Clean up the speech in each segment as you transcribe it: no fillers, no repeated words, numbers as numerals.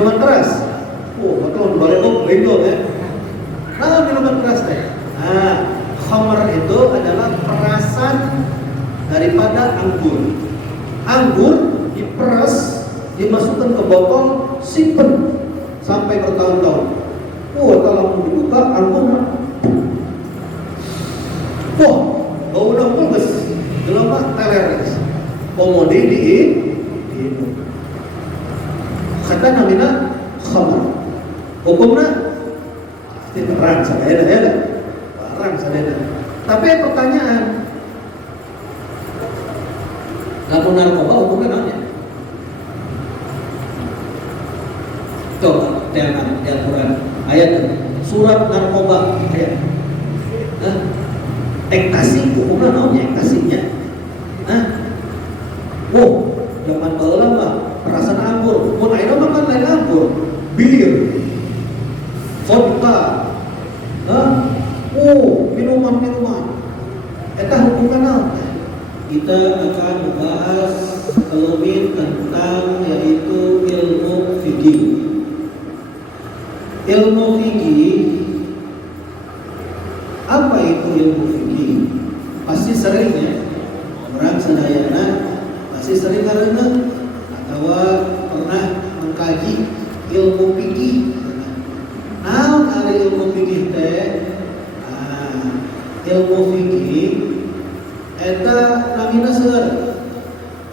Minuman keras. Oh, betul baru bingung ya. Nah, minuman keras teh. Nah, khamar itu adalah perasan daripada anggur. Anggur diperas, dimasukkan ke botol, simpen sampai bertahun-tahun. Oh, kalau mau dibuka anggur, wah, baunya bagus, jelema teler. Komodi diinum. Kata namina khamar. Hukumna pasti terang sadayana ya, terang sadayana. Tapi pertanyaan, lamun narkoba hukumnya namanya? Coba jangan di Al-Quran ayat surat narkoba ayat. Ekstasi hukumnya namanya ekstasinya. Oh, zaman baheula mah perasaan anggur, mun ayeuna mah kan lain anggur, bir, vodka, minuman. Eta hukumna naon? Kita akan membahas lebih tentang yaitu ilmu fikih. Ilmu fikih, apa itu ilmu fikih? Pasti sering ya, orang sadayana pasti sering karena atau pernah mengkaji ilmu fikih. Nah, ada ilmu fikih teh, ilmu fikih eta namina seueur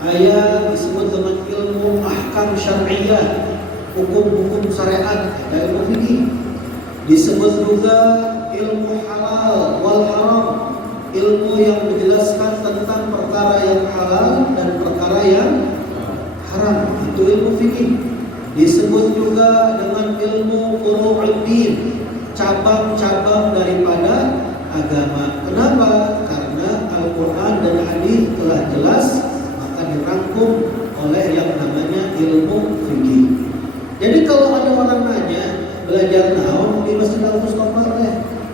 aya disebut dengan ilmu ahkam syar'iyyah, hukum-hukum syariat, ada ilmu fikih. Disebut juga ilmu halal wal haram, ilmu yang menjelaskan tentang perkara yang halal dan perkara yang haram, itu ilmu fikih. Disebut juga dengan ilmu furu'uddin, cabang-cabang daripada agama. Kenapa? Karena Al-Quran dan hadis telah jelas, maka dirangkum oleh yang namanya ilmu fikih. Jadi kalau ada orang nanya belajar naon di Masjid Al-Mustafa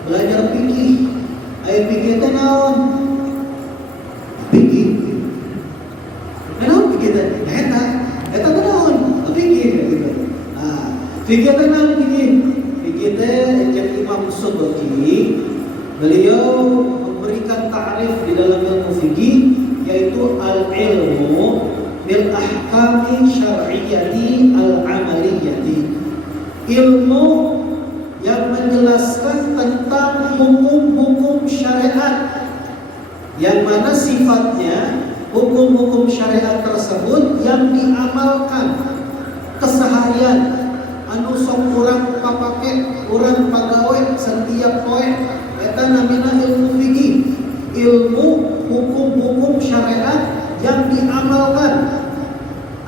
belajar fikih, ayo fikih teh naon? Fikih. Naon fikih teh? Eta teh naon? Fikih gitu. Fikih teh naon fikih? Fikih teh cek Imam Subki, beliau memberikan ta'rif di dalam ilmu fikih yaitu al-ilmu bil ahkami syar'iyyati al-amaliyyati, ilmu yang menjelaskan tentang hukum-hukum syariat yang mana sifatnya hukum-hukum syariat tersebut yang diamalkan keseharian, anu sok urang papake, urang pagawe setiap poe, eta namina ilmu fikih, ilmu hukum-hukum syariat yang diamalkan.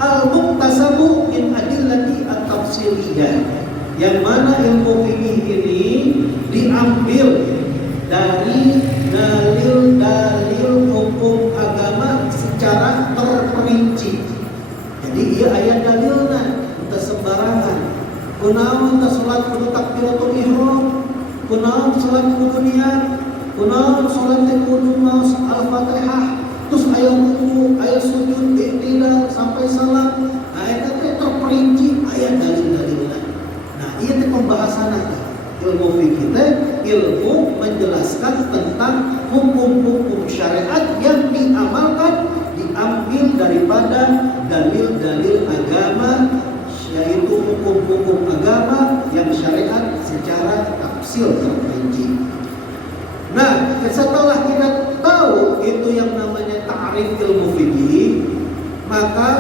Al-muqtasabu min adillati at-tafsiliyah, yang mana ilmu fikih ini diambil dari dalil-dalil hukum agama secara terperinci. Jadi ia ayat dalilna teu sembarangan. Kunaon teh salat kudu takbiratul ihram, kunaon salat kudu niat, kunaon salat teh kudu maos al-Fatihah, terus aya ruku, aya sujud, i'tidal sampai salam. Nah eta teh terperinci aya dalil-dalilna. Nah, ieu teh pembahasanna teh. Ilmu fikih teh ilmu menjelaskan tentang hukum-hukum syariat yang diamalkan, diambil daripada dalil-dalil agama, yaitu hukum-hukum agama yang syariat secara tafsil terperinci. Nah, setelah kita tahu itu yang namanya ta'rif ilmu fikih, maka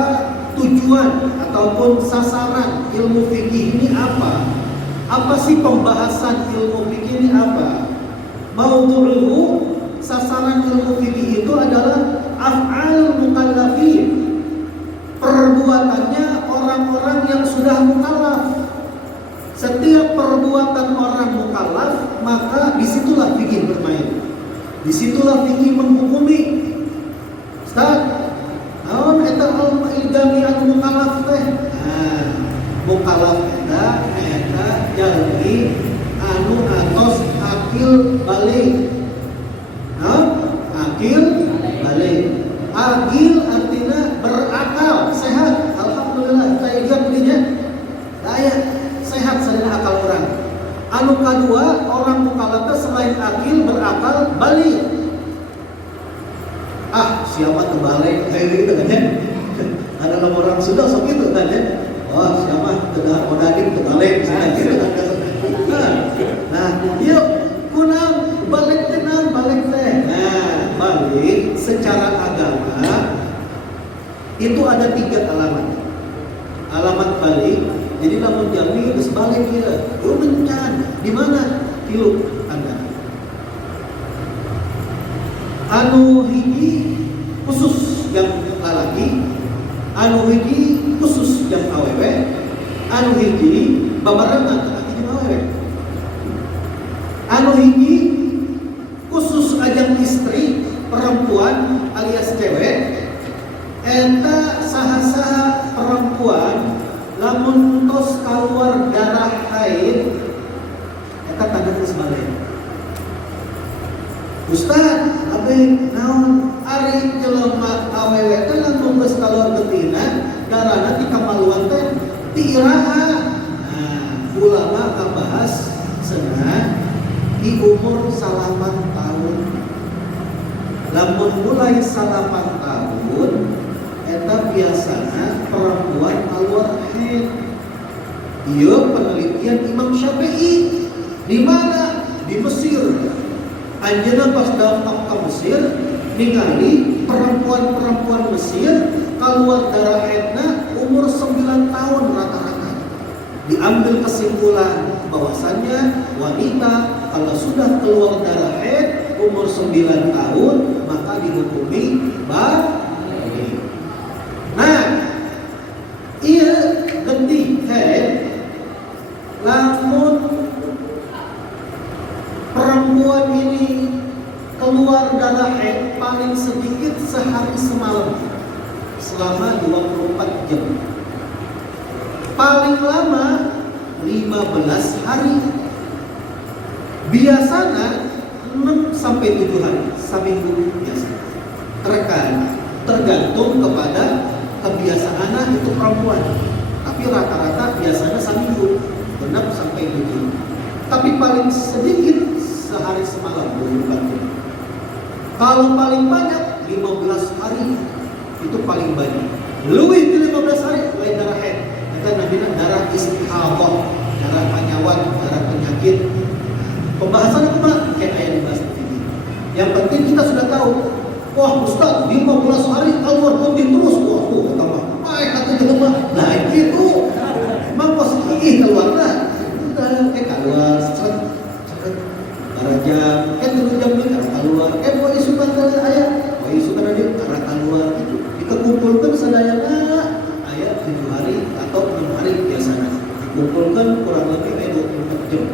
tujuan ataupun sasaran ilmu fikih ini apa? Apa sih pembahasan ilmu fikih ini apa? Maudhu'uhu, sasaran ilmu fikih itu adalah af'al mukallafin, perbuatannya orang-orang yang sudah mukallaf. Setiap perbuatan orang mukallaf, maka disitulah fikih bermain. Disitulah fikih menghukumi. Ustaz, naon eta al-ilgami anu mukallaf teh? Mukallaf eta jalmi anu atos akil balik. Akil balik. Akil artinya berakal, sehat. Alhamdulillah, saya lihat dinya. Saya kedua, orang mukallaf selain akil berakal balik. Siapa terbalik kayak gitu kan ya? Ada orang sudah sok itu kan ya? Siapa tidak modadik terbalik misalnya gitu kan? Nah, yuk kunang balik tenang balik teh. Nah, balik secara agama itu ada 3 alamat. Alamat balik, jadi lamun jami geus balik ya. Mencan di mana? Tilu Anda. Anu hiji khusus yang lalaki, anu hiji khusus yang awewe, anu hiji babarengan laki jeung awewe. Anu hiji khusus ajang istri perempuan alias cewek, eta saha-saha perempuan lamun tos keluar darah haid eta tanda geus balik. Ustaz, abeh naon ari jelema awewe teh lamun geus kaluar betina darahna ti kamaluan teh ti iraha. Nah, ulama kabahas cenah di umur 8 tahun. Lamun mulai 8 tahun eta biasana perempuan keluar haid. Ieu penelitian Imam Syafi'i. Di mana? Di Mesir. Anjeunna pas dampak ke Mesir ningali perempuan-perempuan Mesir keluar darah haidna umur 9 tahun rata-rata. Diambil kesimpulan bahwasannya wanita kalau sudah keluar darah haid umur 9 tahun maka dihukumi balik. Nah, ieu geuning haid lamun perempuan ini keluar darah haid paling sedikit sehari semalam selama 24 jam. Paling lama 15 hari. Biasanya 6 sampai 7 hari, seminggu biasa. Tergantung kepada kebiasaan itu perempuan. Tapi rata-rata biasanya seminggu 6 sampai 7. Tapi paling sedikit sehari semalam 24 jam. Kalau paling banyak 15 hari itu paling banyak. Lebih dari 15 hari lain darah haid. Kita namanya darah istihadah, darah penyawat, darah penyakit. Pembahasan apa? Kayak ayat dibahas ini. Yang penting kita sudah tahu. Wah Ustaz, 15 hari keluar putih terus. Wah, kata mah. Baik kata jelema. Nah itu emang posisi keluarnya. Keluar seret barajam. Dulu jam ini karena keluar. Mau isukan kali ayat. Mau isukan aja karena keluar itu. Dikumpulkan sadayana ayat 7 hari atau 6 hari biasanya. Dikumpulkan kurang lebih 24 jam.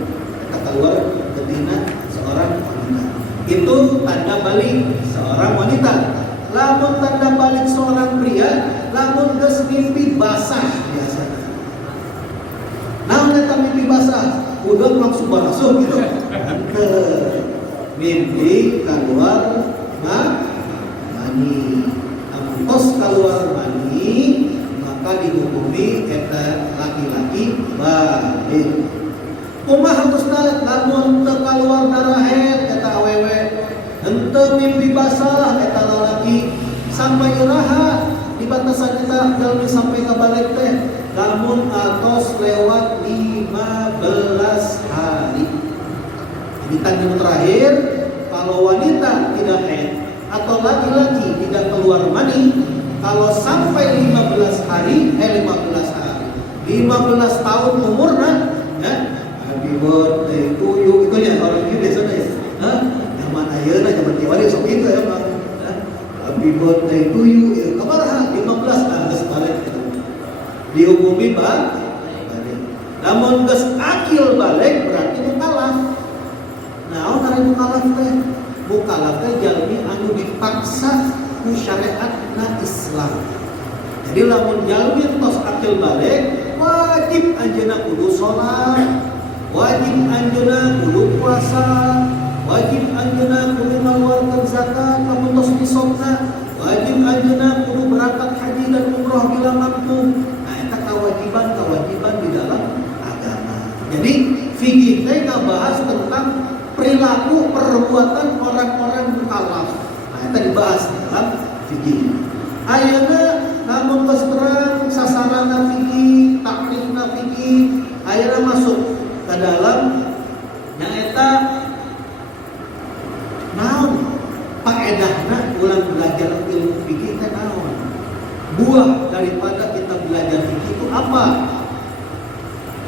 Kita keluar betina seorang wanita. Itu tanda balik seorang wanita. Lamun tanda balik seorang pria, lamun geus mimpi basah biasanya. Naon eta mimpi basah? Udah langsung basuh gitu. Mimpi keluar mani. Tos keluar mani maka dihukumi eta laki-laki balik. Kumaha Ustaz lamun teu kaluar darah haid eta awewe henteu mimpi basah eta lalaki sampai iraha di batasan eta jalmi sampai ka balik teh lamun atos lewat 15 hari. Ini tanda terakhir kalau wanita tidak haid atau laki-laki tidak keluar mani kalau sampai 15 hari 15 tahun umurnya ya happy birthday to you itu ya orang ini biasanya ya zaman ayeuna zaman kiwari sok gitu ya Pak happy birthday to you ya kabaraha 15 geus balik dihukumi balik. Namun geus akil balik berarti mukallaf. Naon ari mukallaf teh? Mukallaf teh jalmi anu dipaksa ku syariatna Islam. Jadi lamun jalmi tos akil balik wajib anjeunna kudu salat, wajib anjeunna kudu puasa, wajib anjeunna kudu ngaluarkeun zakat lamun tos disomna, wajib anjeunna kudu berangkat haji dan umrah bila mampu. Nah eta kewajiban di dalam agama. Jadi fikih teh ngabahas Itu apa?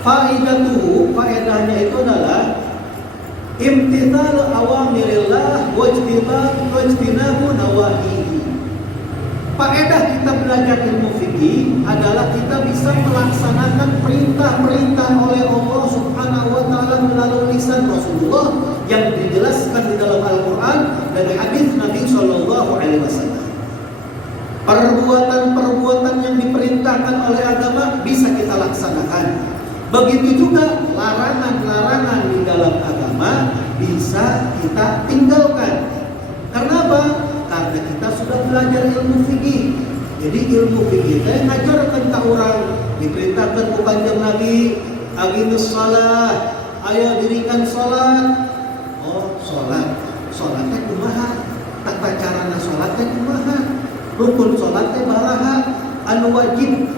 Faedahnya itu adalah imtithal awamirillah wajtinabu nawahihi. Faedah kita belajar ilmu fikih adalah kita bisa melaksanakan perintah-perintah oleh Allah Subhanahu wa taala melalui lisan Rasulullah yang dijelaskan di dalam Al-Qur'an dan hadis Nabi sallallahu alaihi wasallam. Perbuatan-perbuatan yang diperintahkan oleh agama bisa kita laksanakan. Begitu juga larangan-larangan di dalam agama bisa kita tinggalkan. Karena apa? Karena kita sudah belajar ilmu fikih. Jadi ilmu fikih kita ngajarkan ke orang, diperintahkan ku Kanjeng Nabi, aqimus shalah, ayo dirikan salat. Oh, salat. Salat teh kumaha? Tata carana salat teh kumaha? Rukun salat teh baraha? Anu wajib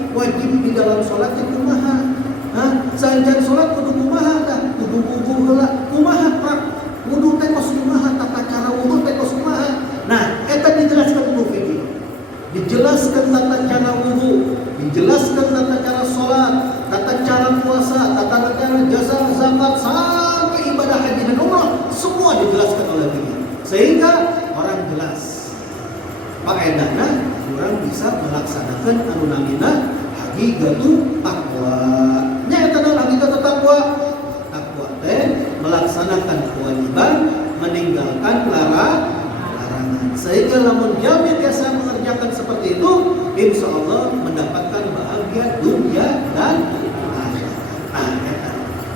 di dalam salat teh kumaha? Sanjan salat kudu kumaha tah? Kudu wudu heula. Kumaha prak? Wudu teh kos kumaha? Tata cara wudu teh kos kumaha? Nah, eta dijelaskan ilmu fikih. Dijelaskan tata cara wudu, dijelaskan tata cara salat, tata cara puasa, tata cara jasa zakat sampai ibadah haji dan umrah, semua dijelaskan oleh fikih. Sehingga orang jelas. Faedahna orang bisa melaksanakan anu namina haqiqatu taqwa. Nya eta naon haqiqatu taqwa? Taqwa teh melaksanakan kewajiban, meninggalkan larangan. Sehingga lamun jami biasa mengerjakan seperti itu, insya Allah mendapatkan bahagia dunia dan akhirat. Nah,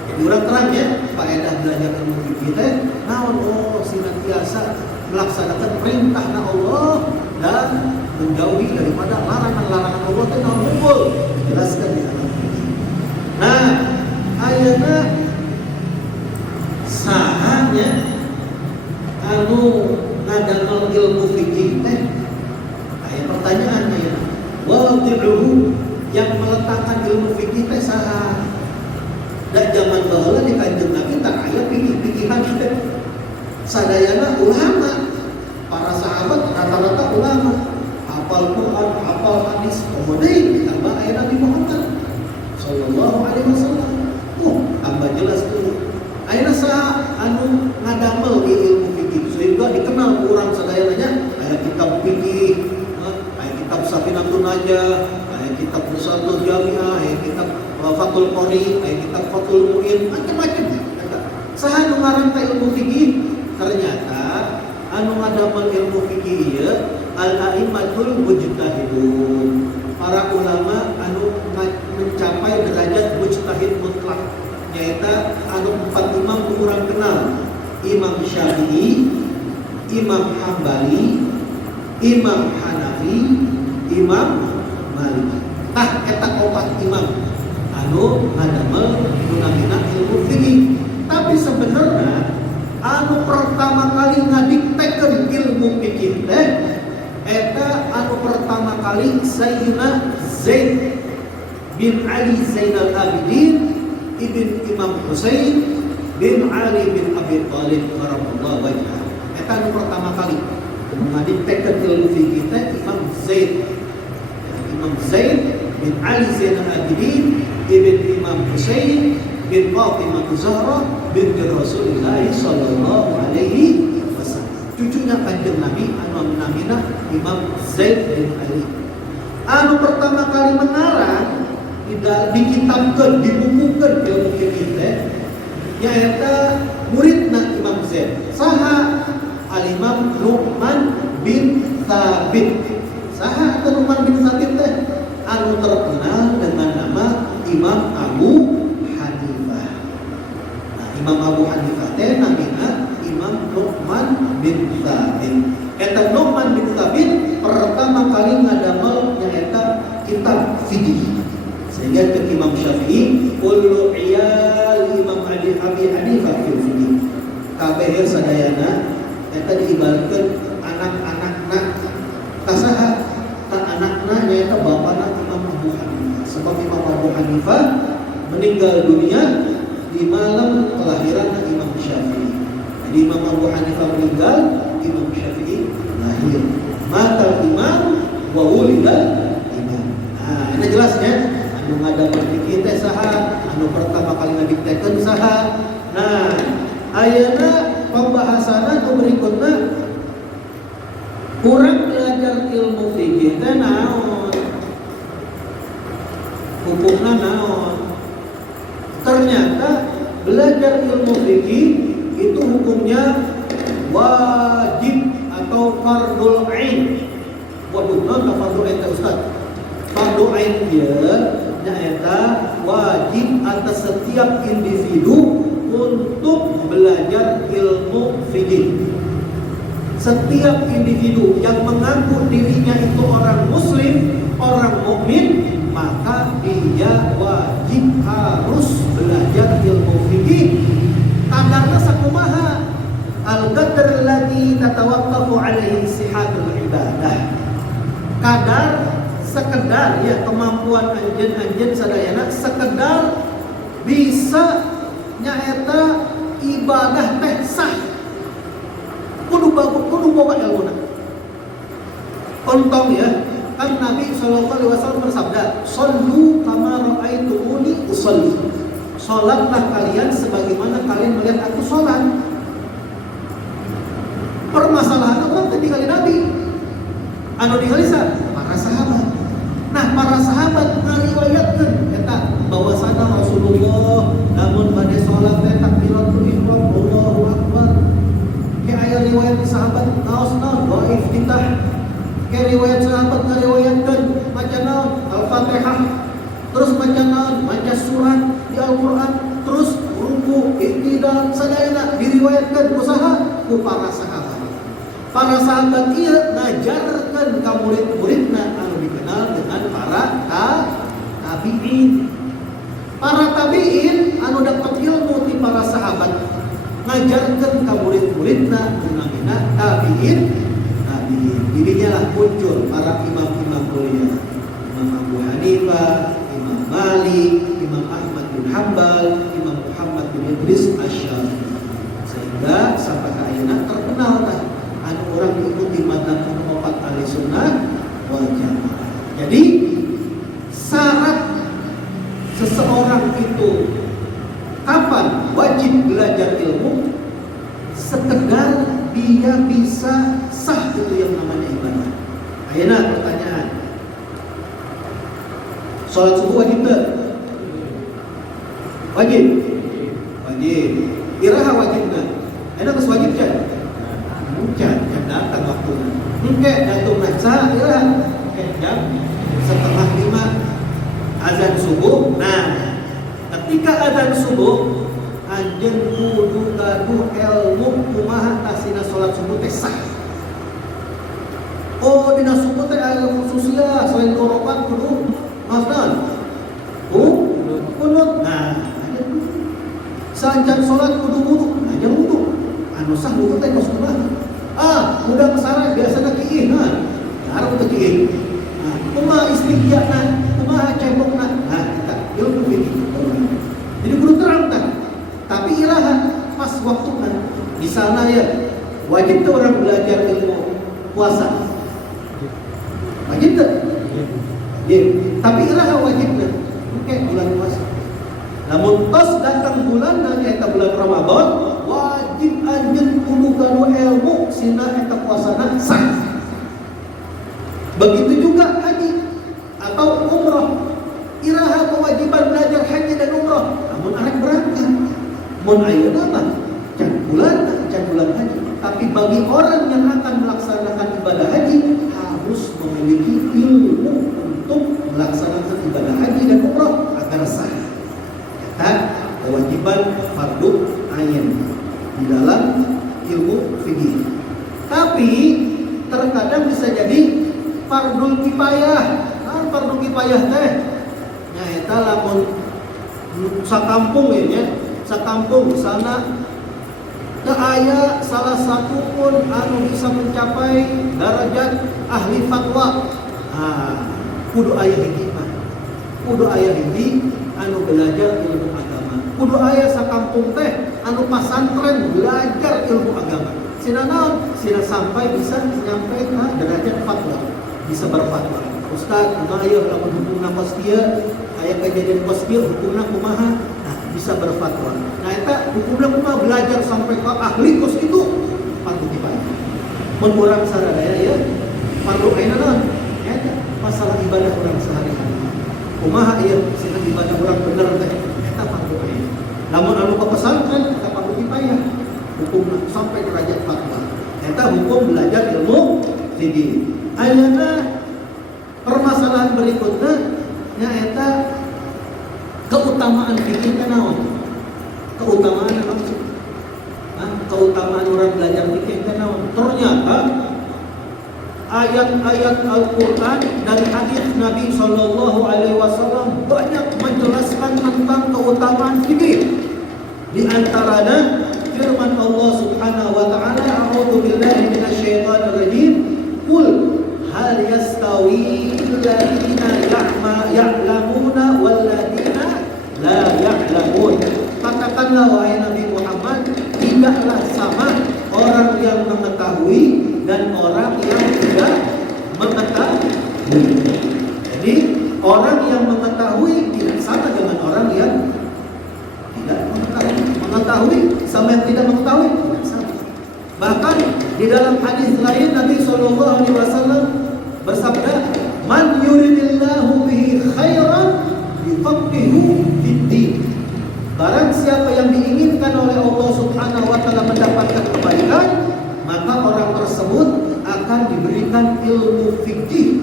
jadi orang terang ya, faedah belajar ilmu fikih teh naon senantiasa melaksanakan perintah Allah dan menjauhi daripada larangan-larangan Allah teh naon betul dijelaskan di dalam fikih. Nah, ayeuna sahanya anu ngadamel ilmu fikih teh aya pertanyaan aya wadi'uhu yang meletakkan ilmu fikih teh saha da zaman baheula di Kanjeng Nabi tak aya fikih-fikihan teh sadayana ulama para sahabat rata-rata ulama hafal Quran hafal hadis kemudian ditambah aya Nabi Muhammad sallallahu alaihi wasallam tambah jelas tuh ayeuna saha anu ngadamel di ilmu sehingga dikenal orang sadayananya aya kitab fikih, aya kitab Safinatun Najah, aya kitab Musatul Jami'ah, aya kitab Fathul Qori, aya kitab Fathul Mu'in, macam-macam. Saha nu ngaran ka ilmu fikih? Ternyata anu ngadamel ilmu fikih ieu al-a'immatul mujtahidun. Para ulama anu mencapai derajat mujtahid mutlak, nyaeta anu 4 imam kurang kenal. Imam Syafi'i, Imam Hambali, Imam Hanafi, Imam Malik. Tah eta 4 imam anu ngadamel nunamina ilmu fikih. Tapi sebenarnya anu pertama kali ngadiktekeun ilmu fikih teh eta anu pertama kali Sayyidina Zaid bin Ali Zainal Abidin ibn Imam Husain bin Ali bin Abi Thalib radhiyallahu anhu. Eta anu pertama kali ngadiktekeun ilmu fikih teh Imam Zaid bin Ali Zainal Abidin ibn Imam Husain bin Fatimah Zahra binti Rasulullah sallallahu alaihi wasallam. Cucunya Kanjeng Nabi anu namina Imam Zaid bin Ali. Anu pertama kali mengarang dikitabkeun, dibukukeun ilmu fikih teh nyaeta muridna Imam Zaid. Saha? Al-Imam Nu'man bin Thabit. Saha eta Nu'man bin Thabit teh? Anu terkenal dengan nama Imam Abu Hanifah. Nah, Imam Abu Hanifah teh namina Imam Nu'man bin Thabit. Eta Nu'man bin Thabit pertama kali ngadamel nyaeta kitab fikih. Sehingga ke Imam Syafi'i kullu iyal Imam Abi Hanifah fil fikih. Kabeh sadayana eta diibaratkeun anak-anakna kasaha ta anakna nyaeta bapana Imam Abu Hanifah. Sebab Imam Abu Hanifah meninggal dunia di malam kelahiran Imam Syafi'i. Jadi Imam Abu Hanifah meninggal, Imam Syafi'i lahir. Mata imam wa wulidal imam. Nah, ini jelasnya. anu ngadapan fikih teh saha, anu pertama kali ngadiktekeun saha. Nah, ayeuna pembahasan anu berikutna kurang belajar ilmu fikih teh naon? Hukumna naon? Ternyata belajar ilmu fikih itu hukumnya wajib atau fardul ain. Waduh, naon fardul ain teh Ustaz? Fardul ain ieu nyaeta wajib atas setiap individu untuk belajar ilmu fikih. Setiap individu yang mengaku dirinya itu orang muslim, orang mukmin, maka dia wajib harus belajar ilmu fikih. Kadarna sakumaha? Al-qadar alladzi tatawaqqafu alaihi sihatul ibadah. Kadar sekedar ya kemampuan anjeun sadayana sekedar bisa nyaeta ibadah teh sah. Kudu boga ilmuna. Kontong ya, kan Nabi SAW bersabda, "Shallu kama ra'aitumuni usolli." Salatlah kalian sebagaimana kalian melihat aku salat. Permasalahan orang tadi kali Nabi. Anu ningali para sahabat. Nah, para sahabat ngariwayatkeun eta bahwasana Rasulullah namun bade salat teh takbiratul ihram Allahu akbar. Ke aya riwayat sahabat naos-naos dhaif kita. Ke riwayat sahabat ngariwayatkeun maca naon Al-Fatihah. Terus maca naon maca surat di Al-Qur'an, terus ruku, iktidal sadayana diriwayatkeun usaha ku para sahabat. Para sahabat ieu ngajarkeun ka murid-muridna anu dikenal dengan para tabi'in. Para tabi'in anu dapat ilmu ti para sahabat ngajarkeun ka murid-muridna namina tabi'in. Didinya lah muncul para imam-imam mulia, Imam Abu Hanifah, Imam Malik, Imam Ahmad bin Hanbal, Imam Muhammad bin Idris Asy-Syafi'i. Sehingga sampai ke ayeuna terkenal tah anu orang diikuti madzhab pendapat Ahlussunnah wal Jamaah. Jadi syarat seseorang itu kapan wajib belajar ilmu? Sekedar dia bisa sah itu yang namanya ibadah. Ayeuna pertanyaan. Salat subuh wajib teu? Wajib. Wajib. Iraha wajib teu? Ayeuna geus wajib can? Can datang waktuna. Engke datungna saha iraha? Jam 4:30 azan subuh. Nah, ketika azan subuh anjeun kudu gaduh ilmu kumaha tasina salat subuh teh sah. Oh, dina subuh teh aya khususnya selain dorokat kudu masdan. Kunut. Nah, sanjan salat kudu wudu. Nah, jangan wudu. Anu sah wudu teh kos kumaha? Udah kesana biasana kieu. Nah, hareup teu kieu. Nah, kumaha istighfar, kumaha cebokna. Nah, kita ilmu fikih. Jadi kudu terang tah. Tapi iraha pas waktuna. Misalnya ya, wajib tuh orang belajar ilmu puasa. Wajib tuh? Wajib. Tapi iraha wajib tuh. Oke, bulan puasa. Namun pas datang bulan eta bulan Ramadan, wajib anjeun kudu ganu ilmu sina eta puasana sah. Begitu juga haji atau umrah. Iraha kewajiban belajar haji dan umrah. Namun arek berangkat. Mun ayeuna mah can bulan haji. Tapi bagi orang yang akan melaksanakan ibadah haji harus memiliki ilmu untuk melaksanakan ibadah haji dan umrah agar sah. Kata kewajiban fardu ain di dalam ilmu fikih. Tapi terkadang bisa jadi fardul kifayah. Nah, fardul kifayah teh nyaeta lamun sakampung ya. Sakampung misalnya teu aya salah satu pun anu bisa mencapai derajat ahli fatwa. Kudu aya hiji mah. Kudu aya hiji anu belajar ilmu agama. Kudu aya sakampung teh anu pasantren belajar ilmu agama. Sina naon? Sina sampai bisa nyampe ka derajat fatwa, bisa berfatwa. Ustaz, kumaha ieu lamun hukum nafas kieu? aya kejadian kos kieu hukumna kumaha, nah bisa berfatwa. Nah eta hukumna kumaha belajar sampai ke ahli kos itu fardu kifayah. Mun urang saradaya ya fardu ain naon? Eta masalah ibadah urang sehari-hari. Kumaha ieu sina ibadah urang bener teh eta fardu ain. Lamun anu ka pesantren eta fardu kifayah. Hukumna sampai derajat fatwa. Eta hukum belajar ilmu fikih. Ayeuna permasalahan berikutnya nyaeta keutamaan fikih teh naon? Keutamaan apa sih? Keutamaan orang belajar fikih teh naon? Ternyata ayat-ayat Al-Qur'an dan hadis Nabi sallallahu alaihi wasallam banyak menjelaskan tentang keutamaan fikih. Di antaranya firman Allah Subhanahu wa taala, a'udzu billahi minasyaitonir rajim, qul hal yastawi alladziina ya'lamuna wal ladziina la ya'lamun. Katakanlah wahai Nabi Muhammad, tidaklah sama orang yang mengetahui dan orang yang tidak mengetahui. Jadi orang yang mengetahui tidak sama dengan orang yang tidak mengetahui. Mengetahui sama yang tidak mengetahui tidak sama. Bahkan di dalam hadis lain Nabi sallallahu alaihi wasallam bersabda, "Man yuridillahu bihi khairan yufaqihu fid-din." Barang siapa yang diinginkan oleh Allah Subhanahu wa taala mendapatkan kebaikan, maka orang tersebut akan diberikan ilmu fikih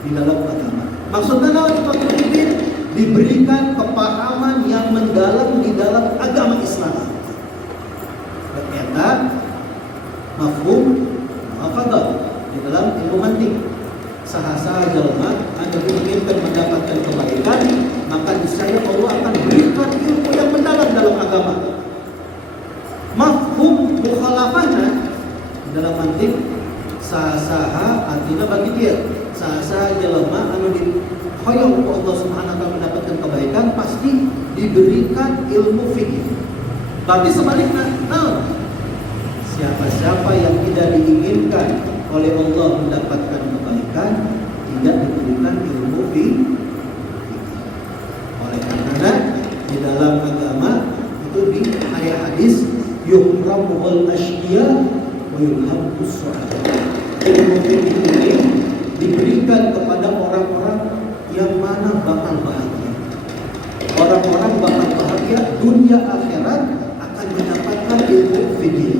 di dalam agama. Maksudnya ilmu fikih diberikan kepahaman yang mendalam di dalam agama Islam. Ternyata mafhum mufaddal di dalam ilmu mantik. Sahasa jalma anda menginginkan mendapatkan kebaikan, maka niscaya Allah akan berikan ilmu yang mendalam dalam agama. Mafhum mukhalafahna dalam mantik saha artinya bagi dia saha jalma anu dihoyong Allah Subhanahu wa taala mendapatkan kebaikan pasti diberikan ilmu fikih. Tapi sebaliknya, siapa-siapa yang tidak diinginkan oleh Allah mendapatkan kebaikan tidak diberikan ilmu fikih. Oleh karena di dalam agama itu di ayat hadis yuhramul asyiya wa yulhamus su'ada. Ilmu fikih ini diberikan kepada orang-orang yang mana bakal bahagia. Orang-orang bakal bahagia dunia akhirat akan mendapatkan ilmu fikih.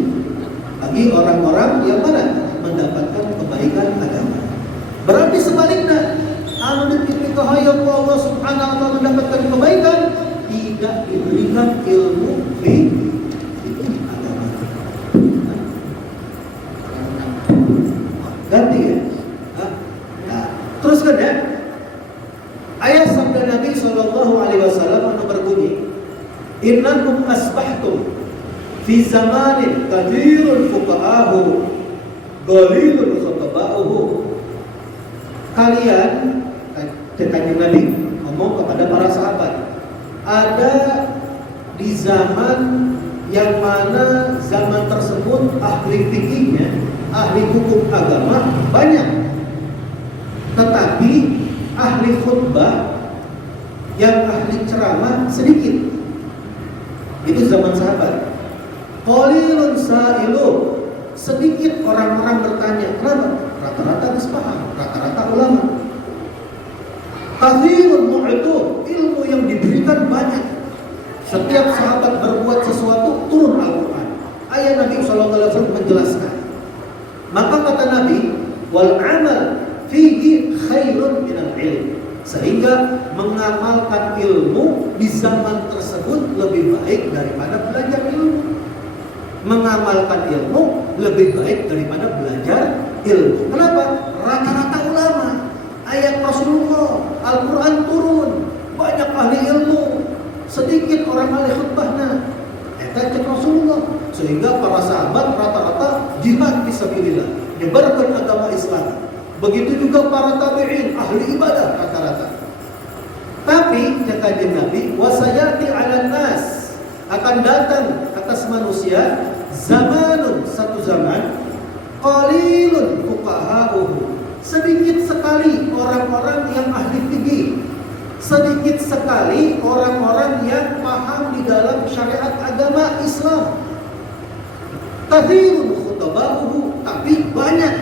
Bagi orang-orang yang mana mendapatkan kebaikan agama. Berarti sebaliknya, anu dipilih hayang Allah Subhanahu wa taala mendapatkan kebaikan tidak diberikan ilmu fikih agama. Ganti ya. Teruskan ya. Ayat sabda Nabi sallallahu alaihi wasallam anu berbunyi, "Innakum asbahtum fi zamanin kathirun fuqahahu qalilun khataba'uhu." Kalian, Kanjeng Nabi ngomong kepada para sahabat, ada di zaman yang mana zaman tersebut ahli fikihnya, ahli hukum agama banyak. Tetapi ahli khutbah yang ahli ceramah sedikit. Itu zaman sahabat. Qalilun sa'ilun, sedikit orang-orang bertanya. Kenapa? Rata-rata harus paham, rata-rata ulama. Kathirun mu'idun, ilmu yang diberikan banyak. Setiap sahabat berbuat sesuatu turun Al-Quran. Ayat Nabi SAW menjelaskan. Maka kata Nabi, wal amal fihi khairun minal ilm. Sehingga mengamalkan ilmu di zaman tersebut lebih baik daripada belajar ilmu. Mengamalkan ilmu lebih baik daripada belajar ilmu. Kenapa? Rata-rata ulama. Ayat Rasulullah, Al-Quran turun, banyak ahli ilmu, sedikit orang ahli khutbahnya. Eta Rasulullah. Sehingga para sahabat rata-rata jihad fisabilillah, nyebarkan agama Islam. Begitu juga para tabi'in, ahli ibadah rata-rata. Tapi kata Nabi, wasayati 'alan nas, akan datang atas manusia zamanun, satu zaman, qalilun fuqaha'uhu, sedikit sekali orang-orang yang ahli fikih, Sedikit sekali orang-orang yang paham di dalam syariat agama Islam. Kathirun khutabahu, tapi banyak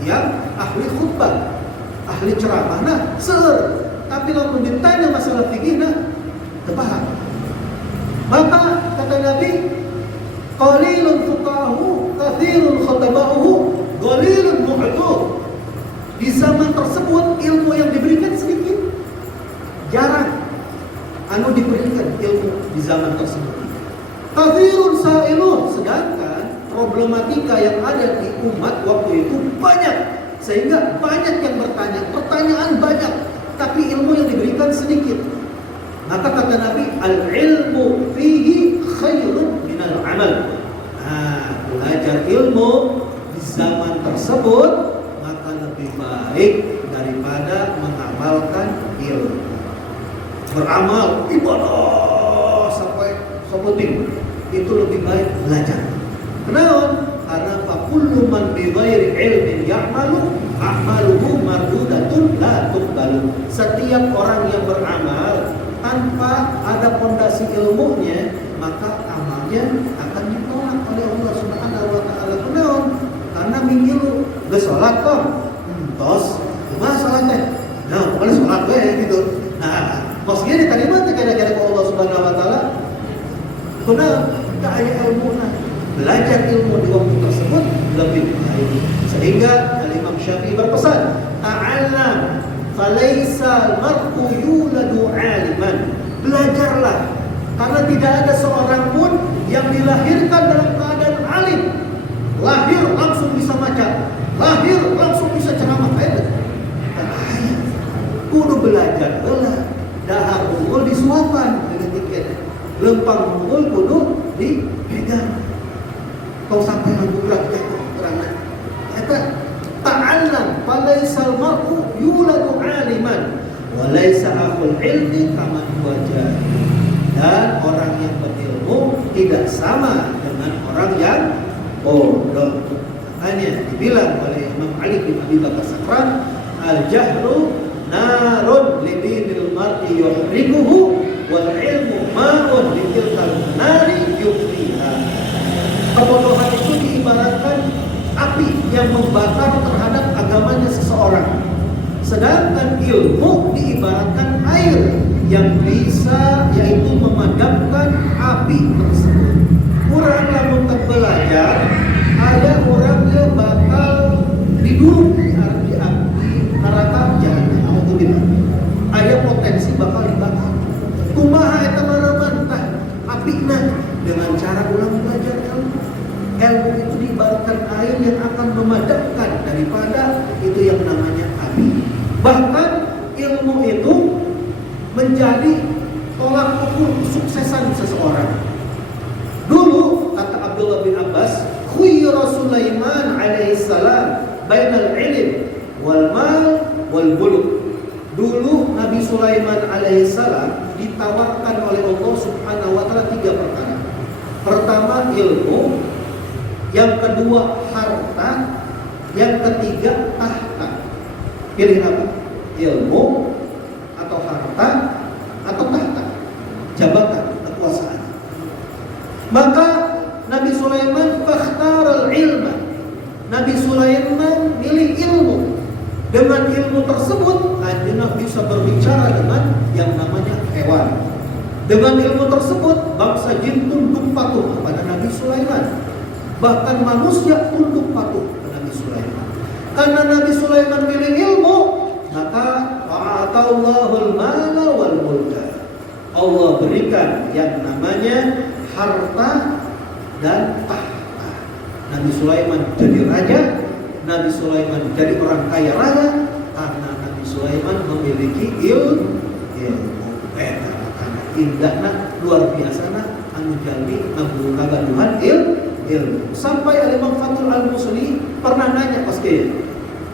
yang ahli khutbah, ahli ceramah, nah seueur. Tapi lamun ditanya masalah fikih, nah tepaham. Maka kata Nabi, qalilun fuqahu, kathirun khutabahu, qalilun mu'tuh. Di zaman tersebut ilmu yang diberikan sedikit, jarang anu diberikan ilmu di zaman tersebut. Kathirun sa'iluh, sedangkan problematika yang ada di umat waktu itu banyak, sehingga banyak yang bertanya, pertanyaan banyak, tapi ilmu yang diberikan sedikit. Maka kata Nabi, al-ilmu fihi khairun minal amal. Nah, belajar ilmu di zaman tersebut maka lebih baik daripada mengamalkan ilmu. Beramal ibadah sampai sebutin itu lebih baik belajar. Kenapa? Karena fakullu man bi ghairi ilmin ya'malu a'maluhu mardudatun la tuqbalu. Setiap orang yang beramal tanpa ada pondasi ilmunya, maka amalnya akan ditolak oleh Allah Subhanahu wa taala. Kenapa? Karena minggu geus salat kok. Tos, kumaha salatnya? Nah, pokoknya salat we gitu. Nah, maksudnya diterima teh kira-kira Allah Subhanahu wa taala. Kenapa? Tak ada ilmunya. Belajar ilmu di waktu tersebut lebih baik. Sehingga Imam Syafi'i berpesan, ta'allam falaisa al-mar'u yuladu 'aliman. Belajarlah, karena tidak ada seorang pun yang dilahirkan dalam keadaan alim. Lahir langsung bisa baca, lahir langsung bisa ceramah. Kudu belajar heula. Dahar unggul disuapan dengan tiket. Lempang unggul kudu dipegang. Kau sampai ngeburak jatuh terangna. Eta ta'allam falaisal mar'u yuladu 'aliman wa laisa akhul ilmi kaman huwa jahil. Dan orang yang berilmu tidak sama dengan orang yang bodoh. Hanya dibilang oleh Imam Ali bin Abi Bakar Sakran, al-jahlu narun lidinil mar'i yuhrikuhu wal ilmu ma'un litilkal nari yufriha. Kebodohan itu diibaratkan api yang membakar terhadap agamanya seseorang. Sedangkan ilmu diibaratkan air yang bisa yaitu memadamkan api tersebut. Kurang lamun belajar, ada orang yang bakal didulung di neraka jahanam. Alhamdulillah. Ada potensi bakal dibakar. Kumaha eta maraman tah apina dengan cara ulang belajar ilmu. Ilmu itu diibaratkan air yang akan memadamkan daripada itu yang namanya api. Bahkan ilmu itu menjadi tolak ukur kesuksesan seseorang. Dulu kata Abdullah bin Abbas, khuyira Sulaiman alaihissalam bainal ilm wal mal wal buluk. Dulu Nabi Sulaiman alaihissalam ditawarkan oleh Allah Subhanahu wa taala 3 perkara. Pertama ilmu, yang kedua harta, yang ketiga tahta. Pilih apa? Ilmu atau harta atau tahta, jabatan, kekuasaan. Maka Nabi Sulaiman fakhtaral ilma. Nabi Sulaiman milih ilmu. Dengan ilmu tersebut Nabi bisa berbicara dengan yang namanya hewan. Dengan ilmu tersebut bangsa jin tunduk patuh kepada Nabi Sulaiman. Bahkan manusia tunduk patuh kepada Nabi Sulaiman. Karena Nabi Sulaiman milih ilmu, maka wa'atallahul mala wal mulka. Allah berikan yang namanya harta dan tahta. Nabi Sulaiman jadi raja, Nabi Sulaiman jadi orang kaya raya karena Nabi Sulaiman memiliki ilmu. Karena indahna luar biasana anu jalmi ngaguru kagaduhan ilmu. Sampai Imam Fathul Al-Musli pernah nanya pas kaya.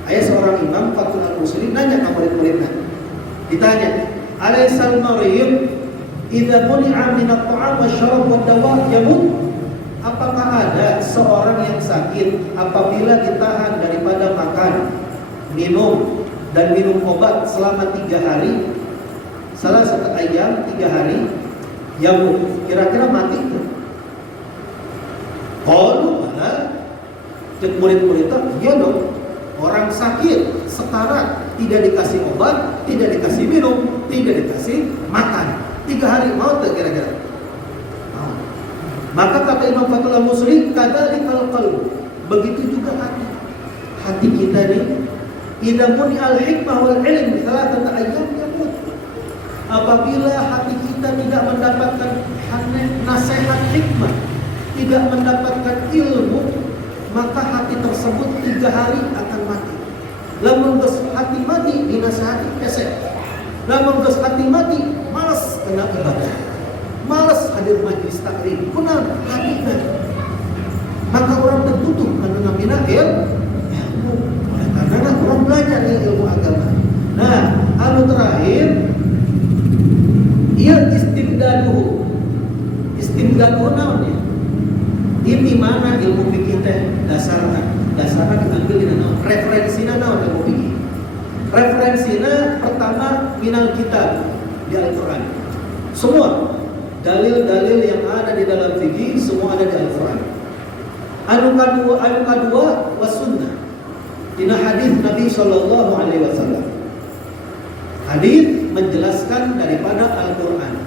Aya seorang imam Fathul Al-Musli nanya ke murid-muridnya. Ditanya, "Alaisal marid idza muni'a min at-ta'am wasy-syarab wad-dawa yamut?" Apakah ada seorang yang sakit apabila ditahan daripada makan, minum dan minum obat selama 3 hari? salah satu ayam 3 hari yang kira-kira mati tuh. Kalau mana murid-murid itu, iya dong. Orang sakit, sekarat, tidak dikasih obat, tidak dikasih minum, tidak dikasih makan. 3 hari mau tak kira-kira? Mau. Maka kata Imam Fathul Muslim, kadzalikal qalbu. Begitu juga hati. Hati kita nih, idza muni al-hikmah wal ilm thalathata ayyam yamut. Apabila hati kita tidak mendapatkan nasihat hikmah, tidak mendapatkan ilmu, maka hati tersebut 3 hari akan mati. Lamun geus hati mati dinasihati pesek. Lamun geus hati mati malas kena ibadah. Malas hadir majelis taklim. Kunaon hatina? Maka orang tertutup karena namina ilmu. Oleh karena orang belajar ilmu agama. Nah, anu terakhir ia istimdaduhu. Istimdaduhu naon ya? Ini mana ilmu fikih teh dasarna diambil di naon? Referensina naon ilmu fikih? Referensina pertama minal kitab di Al-Qur'an. Semua dalil-dalil yang ada di dalam fikih semua ada di Al-Qur'an. Anu kadua was sunnah. Dina hadis Nabi sallallahu alaihi wasallam. Hadis menjelaskan daripada Al-Qur'an.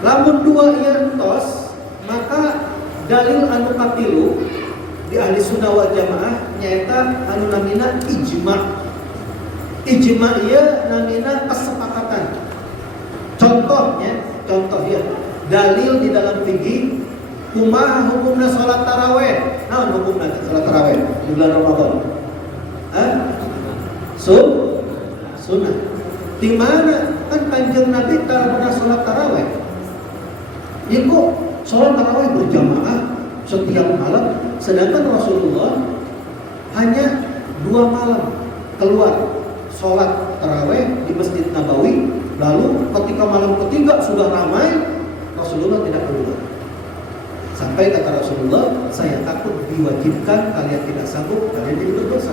Lamun dua ieu entos, maka dalil anu katilu di ahli sunnah wal jamaah nyaeta anu namina ijma. Ijma ieu namina kesepakatan. Contoh ya, dalil di dalam fikih kumaha hukumna salat tarawih. Naon hukumna salat tarawih di bulan Ramadan? Sunnah. Di mana kan Kanjeng Nabi tak pernah salat tarawih. Iku salat tarawih berjamaah setiap malam, sedangkan Rasulullah hanya 2 malam keluar salat tarawih di Masjid Nabawi. Lalu ketika malam ketiga sudah ramai, Rasulullah tidak keluar. Sampai kata Rasulullah, saya takut diwajibkan, kalian tidak sanggup, kalian jadi berdosa.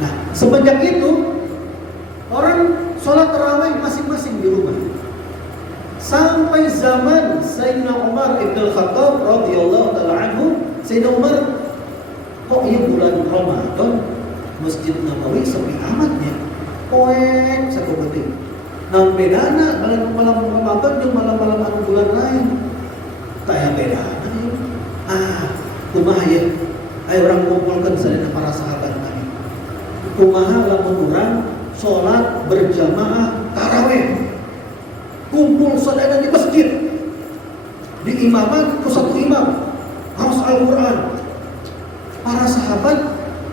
Nah, semenjak itu orang sholat tarawih masing-masing di rumah. Sampai zaman Sayyidina Umar ibn al-Khattab radhiyallahu ta'ala anhu, Sayyidina Umar, kok iya bulan Ramadan Masjid Nabawi sepi amatnya? Poek satu penting. Nah bedana malam Ramadan jeung malam-malam anu bulan lain. Taya bedana ya. Kumaha ya? Ayo orang kumpulkan sadana para sahabat Nabi. Kumaha lamun urang salat berjamaah tarawih. Kumpul sadana di masjid. Di imaman ku satu imam harus Al-Qur'an. Para sahabat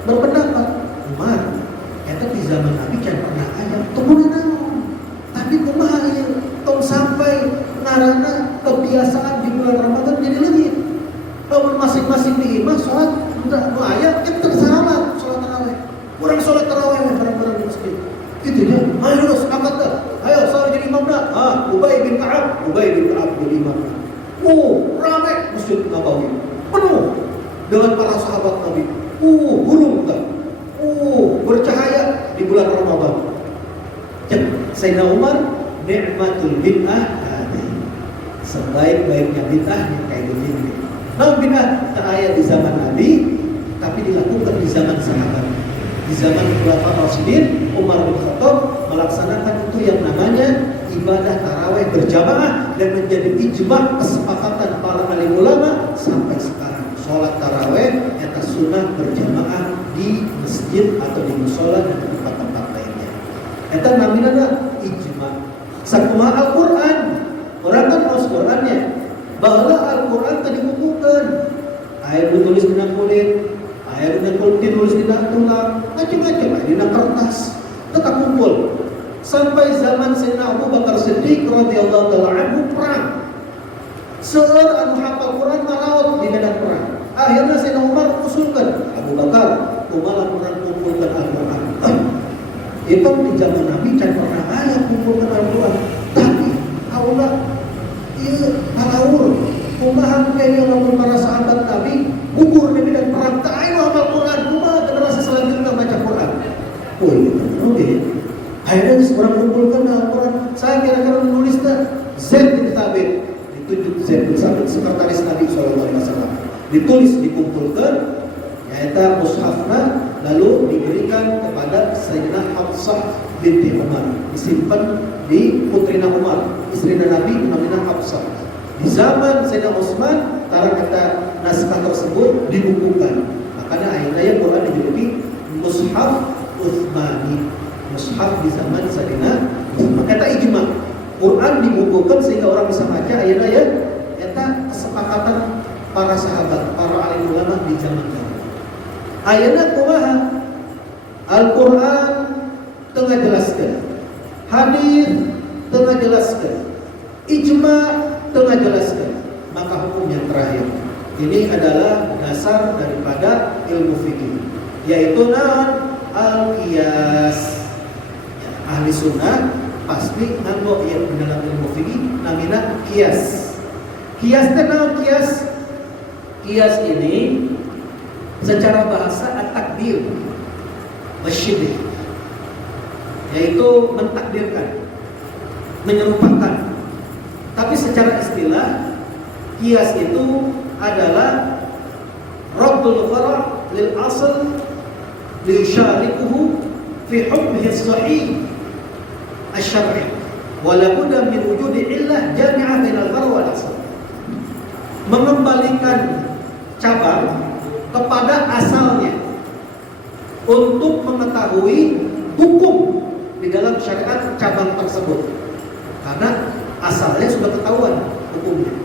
berpendapat, Umar, eta di zaman Nabi can pernah aya tumunan naon. Tapi kumaha ieu tong sampai ngaranna kebiasaan di bulan Ramadan jadi leungit. Lamun masing-masing di imam salat udah nu aya kita salat salat tarawih. Urang salat tarawih bareng-bareng di masjid. Kitu nya, ayo sepakat dah. Ayo saya jadi imam dah. Ubay bin Ka'ab jadi imam. Ramai Masjid Nabawi. Penuh dengan para sahabat Nabi. Hurung dah. Bercahaya di bulan Ramadan. Sayyidina Umar, ni'matul bid'ah sebaik-baiknya bid'ah yang kayak begini. Nah bid'ah tak ada di zaman Nabi, tapi dilakukan di zaman sahabat. Di zaman Khulafaur Rasyidin, Umar bin Khattab melaksanakan itu yang namanya ibadah tarawih berjamaah dan menjadi ijma kesepakatan para alim ulama sampai sekarang. Sholat tarawih eta sunnah berjamaah di masjid atau di mushola dan di tempat-tempat lainnya. Eta namina ijma. Sakumaha Al-Qur'an. Orang kan maos Qur'annya. Baheula Al-Qur'an tadi dibukukeun. Aya ditulis dina kulit, aya ditulis dina tulang, macam-macam dina kertas. Tetap kumpul. Sampai zaman Sayyidina Abu Bakar Siddiq radhiyallahu ta'ala anhu perang. Seueur anu hafal Qur'an malaot di medan perang. Akhirnya Sayyidina Umar usulkan, Abu Bakar, kumaha urang kumpulkan Al-Qur'an. Itu di zaman Nabi can pernah aya kumpulkan Al-Qur'an. Tapi Allah ieu ngawur. Kumaha kaya lamun para sahabat Nabi gugur di medan perang teu aya hafal Qur'an, kumaha generasi selanjutnya baca Qur'an. Iya, oke. Akhirnya seorang kumpulkan Al-Quran. Saya kira-kira menulis Zaid bin Thabit, ditunjuk Zaid bin Thabit, sekretaris Nabi SAW. Ditulis, dikumpulkan, yaitu mushafna, lalu diberikan kepada Sayyidina Hafsah binti Umar, disimpan di putrina Umar, istri Nabi namanya Hafsah. Di zaman Sayyidina Utsman, kata naskah tersebut dibukukan. Makanya akhirnya Quran dijuluki Mushaf Utsmani, mushaf di zaman Sayyidina Utsman. Kata ijma, Quran dibukukan sehingga orang bisa baca. Akhirnya ya, kata kesepakatan para sahabat, para alim ulama di zaman itu. Akhirnya kumaha Al-Quran tengah jelaskan, hadis tengah jelaskan, ijma tengah jelaskan, maka hukum yang terakhir. Ini adalah dasar daripada ilmu fikih, yaitu al-qiyas. Ya, ahli sunnah pasti nganggo yang dalam ilmu fikih namanya qiyas. Qiyas tenang qiyas. Qiyas ini secara bahasa at-takdir, wasyibih, yaitu mentakdirkan, menyerupakan. Tapi secara istilah, qiyas itu adalah raddul far' lil asl liyusharikuhu fi hukmihi as-sahih asy-syar'i wa la budda min wujudi illah jami'ah bainal far' wal asl. Mengembalikan cabang kepada asalnya untuk mengetahui hukum di dalam syariat cabang tersebut, karena asalnya sudah ketahuan hukumnya,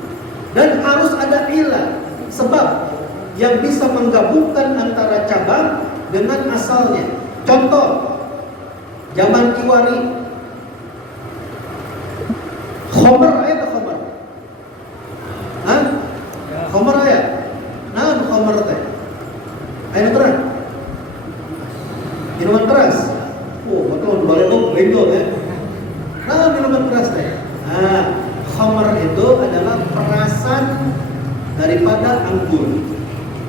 dan harus ada ilah, sebab yang bisa menggabungkan antara cabang dengan asalnya. Contoh, zaman Kiwari, khomer ayat khomer, khomer ayat, nah khomer teh, ayo terang, minuman keras. Oh, betul, boleh tuh, bendo ya. Nah, minuman keras teh. Nah, khamar itu adalah perasan daripada anggur.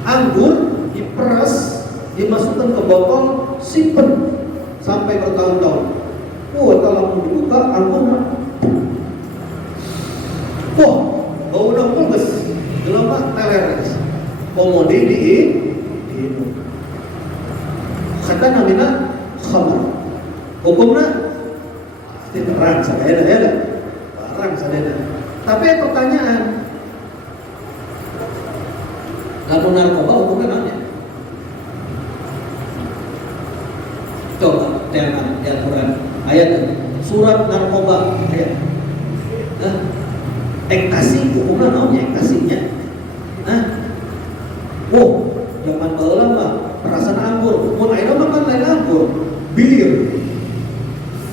Anggur diperas, dimasukkan ke botol, simpen sampai bertahun-tahun. Oh, kalau mau dibuka anggur, wah, baunya bagus, gelap teler, komodi diinum. Kata namanya khamar. Hukumnya terang sadaya ya, terang sadaya. Tapi pertanyaan, lamun narkoba hukumnya namanya? Coba jangan di Al-Quran ayat surat narkoba ayat. Ekstasi hukumnya namanya ekstasinya. Oh, zaman baheula mah perasaan anggur, mun ayeuna mah kan lain anggur, bir,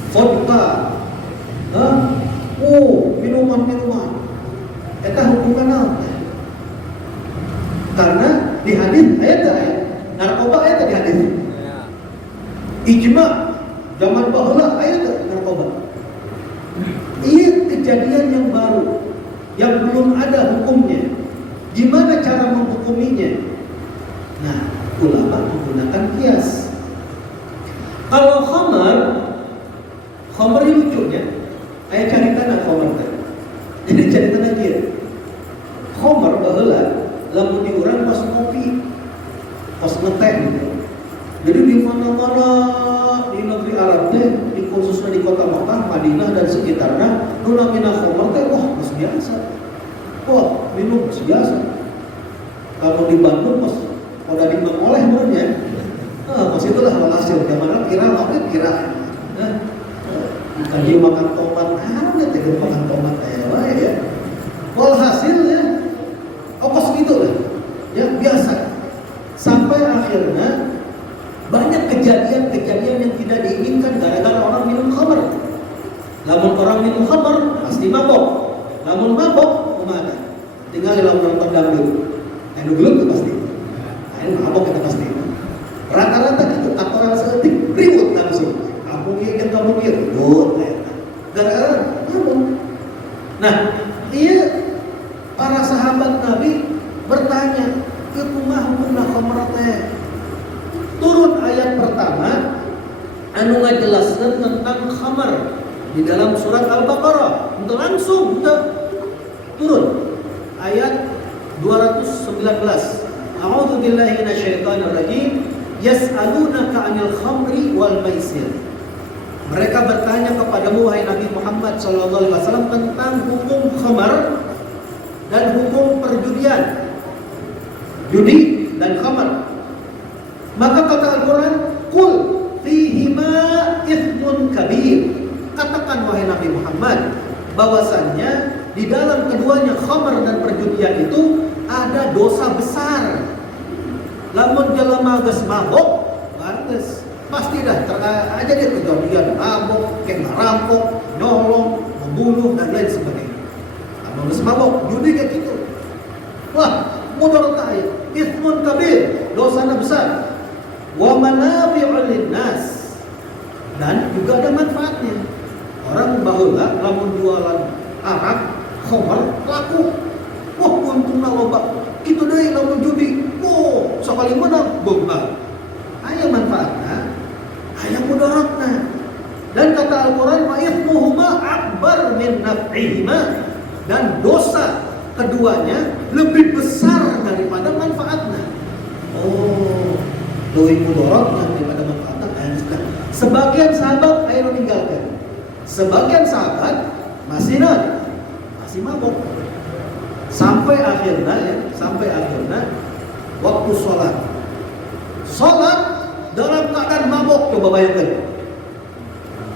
vodka, minuman-minuman. Eta hukumna naon? Karena di hadis ayat narkoba ayat di hadis. Ijma zaman baheula ayat narkoba. Ini kejadian yang baru, yang belum ada hukumnya. Gimana cara menghukuminya? Nah, ulama menggunakan qiyas. Kalau khamar ini lucunya, ayah cari tanah khamar tadi. Jadi cari tanah dia. Khamar baheula lamun diurang pas ngopi, pas ngeteh gitu. Jadi di mana-mana di negeri Arab teh, di khususnya di kota Makkah, Madinah dan sekitarnya, nu namina khamar teh wah geus biasa. Wah, minum geus biasa. Kalau di Bandung pas udah dimengoleh mulanya. Pas itulah walhasil zaman kira. Bukan dia makan tomat, dia makan tomat ya. Walhasil ya, ongkos gitu lah, ya biasa. Sampai akhirnya banyak kejadian-kejadian yang tidak diinginkan gara-gara orang minum khamar. Lamun orang minum khamar pasti mabok. Lamun mabok kemana? Tinggal di lamun nonton dangdut. Anu gelap tuh pasti. Anu mabok kita pasti. Rata-rata gitu, aturan seetik ribut langsung. Kamu ingin kamu ribut, gara-gara ngomong. Nah, dia para sahabat Nabi bertanya, "Kumaha hukumna khamr teh?" Turun ayat pertama, anu anu ngajelaskeun tentang khamar di dalam surat Al-Baqarah. Untuk langsung kita turun ayat 219. A'udzu billahi minasyaitonir rajim. Yas'alunaka 'anil khamri wal maisir. Mereka bertanya kepadamu wahai Nabi Muhammad sallallahu alaihi wasallam tentang hukum khamar dan hukum perjudian. Judi dan khamar. Maka kata Al-Qur'an, "Qul fihima itsmun kabir." Katakan wahai Nabi Muhammad bahwasannya di dalam keduanya khamar dan perjudian itu ada dosa besar. Lamun jelema geus mabok, geus pasti dah aja dia kejadian mabok, kayak ngerampok, nyolong, membunuh dan lain sebagainya. Lamun geus mabok, judi kayak gitu. Wah, mudarat ayat. Itsmun kabir, dosanya besar. Wa manafi'u linnas. Dan juga ada manfaatnya. Orang baheula lamun jualan arak, khamar laku. Wah, untungna loba. Kitu deui lamun judi. Oh, sakali menang boga. Aya manfaatna, aya mudaratna. Dan kata Al-Qur'an, wa ithmuhuma akbar min naf'ihima. Dan dosa keduanya lebih besar daripada manfaatnya. Oh, lebih mudaratna daripada manfaatnya. Sebagian sahabat ayo meninggalkan. Sebagian sahabat masih mabok. Sampai akhirnya waktu sholat dalam keadaan mabok. Coba bayangkan,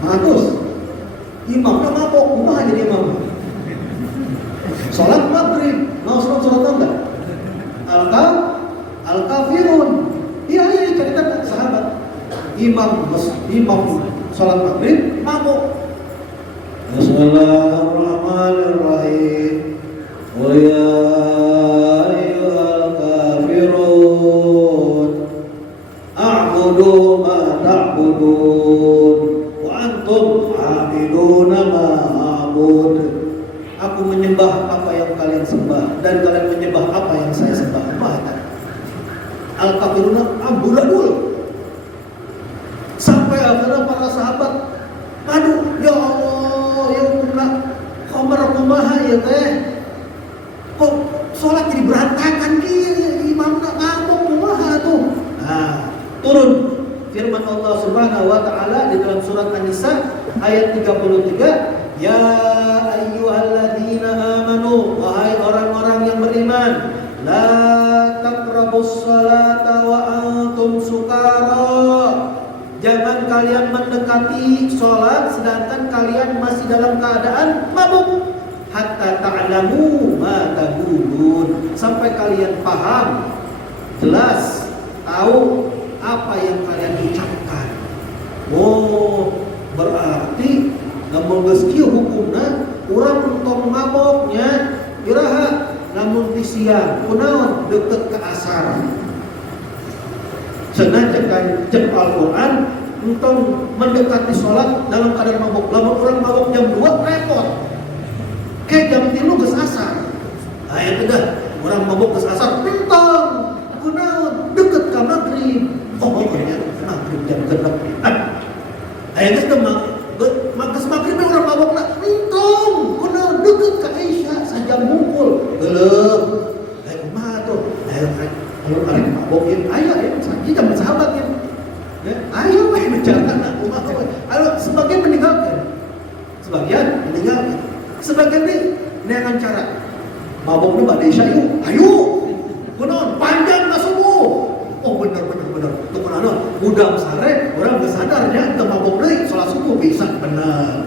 matus imamnya mabok, kumaha jadi imam? Sholat maghrib, mau sholat enggak? Al-kafirun. Iya cerita sahabat. Imam sholat maghrib mabok. Bismillahirrahmanirrahim. Qul ya ayyuhal kafirun a'budu ma ta'budun wa antum 'abiduna ma a'bud. Aku menyembah apa yang kalian sembah dan kalian menyembah apa yang saya sembah. Al-kafiruna ambuladul. Sampai akhirnya para sahabat, aduh ya Allah, ya Allah, khamar kumaha ya teh. Kok sholat jadi berantakan gini, imam nak mabok kumaha tuh. Nah, turun firman Allah Subhanahu wa taala di dalam surat An-Nisa ayat 33, ya ayyuhalladzina amanu, wahai orang-orang yang beriman, la taqrabus salata wa antum sukara. Jangan kalian mendekati sholat sedangkan kalian masih dalam keadaan mabuk. Hatta ta'lamu ma taqulun, sampai kalian paham, jelas, tahu apa yang kalian ucapkan. Oh, berarti namun geus kieu hukumna urang tong maboknya iraha namun siang kunaon deket ke asar. Senajan cek Al-Qur'an untuk mendekati sholat dalam keadaan mabok. Lamun orang mabok jam 2 repot. Kayak jam 3 geus asar. Aya teh dah orang mabok geus asar pentang. Kunaon deket ka maghrib. Oh nya maghrib jam 6. Aya geus teh maghrib orang mabokna entong. Kunaon deket ka Isya sajam mungkul. Heuleum. Aya kumaha tuh? Aya kalau arek mabokin aya ya sakit zaman sahabat ya. Ayo we bicarakan aku mah. Ayo sebagian meninggalkan. Sebagian nih dengan cara maboknya pada Isya yuk. Ayo. Kunaon panjang na subuh. Oh bener. Tuh kunaon udang sare orang geus sadarnya teu mabok deui salat subuh bisa bener.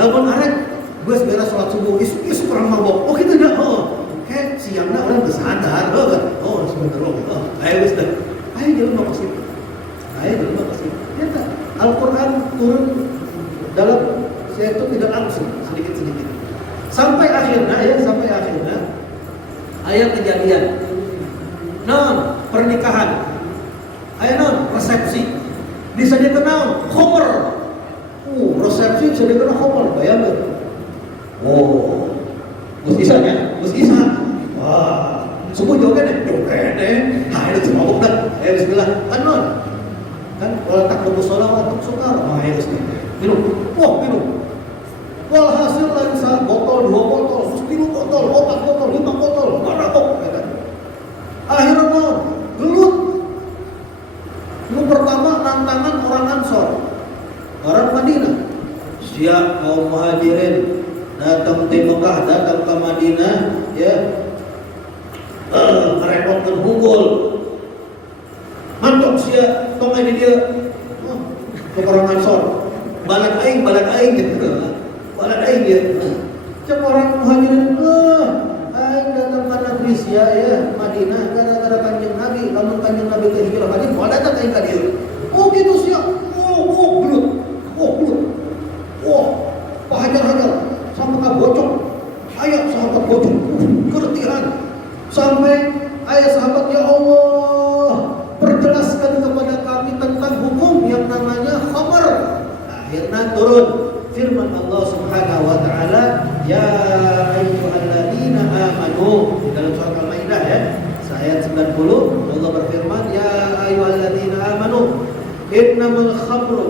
Lamun arek geus beres salat subuh isuk orang mabok. Oh kitu dah. Kayak siangna orang geus sadar. Oh sebentar loh. Ayo geus dah. Ayo jelema kasih. Nyata Al-Quran turun dalam yaitu tidak langsung sedikit-sedikit. Sampai akhirnya ayat kejadian. Pernikahan. Resepsi. Disediakan naon? Khamar. Resepsi disediakan khamar, bayangkan. Oh. Gus Isa. Wah. Subuh joget deh. Hai itu mabuk dah. Bismillah. Kan kan wala taqrabu sholawat sukar, ya Ustaz. Minum. Walhasil lagi saat botol, 2 botol, 10 botol, 4 botol, 5 botol, mabok kata. Akhirnya gelut. Itu pertama tantangan orang Ansor, orang Madinah. Siap kaum muhajirin datang ke Mekah, datang ke Madinah, ya. Merepotkan hukul. Mantap siap, tong ini dia. Orang Ansor. Balak aing gitu. Balak aing dia. Cek orang muhajirin, aing datang ke negeri sia ya, Madinah gara-gara Kanjeng Nabi, lamun Kanjeng Nabi ke hijrah Madinah, mau datang aing ka dieu. Oh gitu sia. Gelut. Hajar sampai ka bocok. Ayat sahabat bocok. Keretihan. Sampai ayat sahabat, ya Allah, perjelaskan kepada kami tentang hukum yang namanya khamar. Akhirnya turun firman Allah Subhanahu wa taala, ya ayyuhalladzina amanu, dalam surah Al-Maidah ya, ayat 90, Allah berfirman, ya ayyuhalladzina amanu, innamal khamru,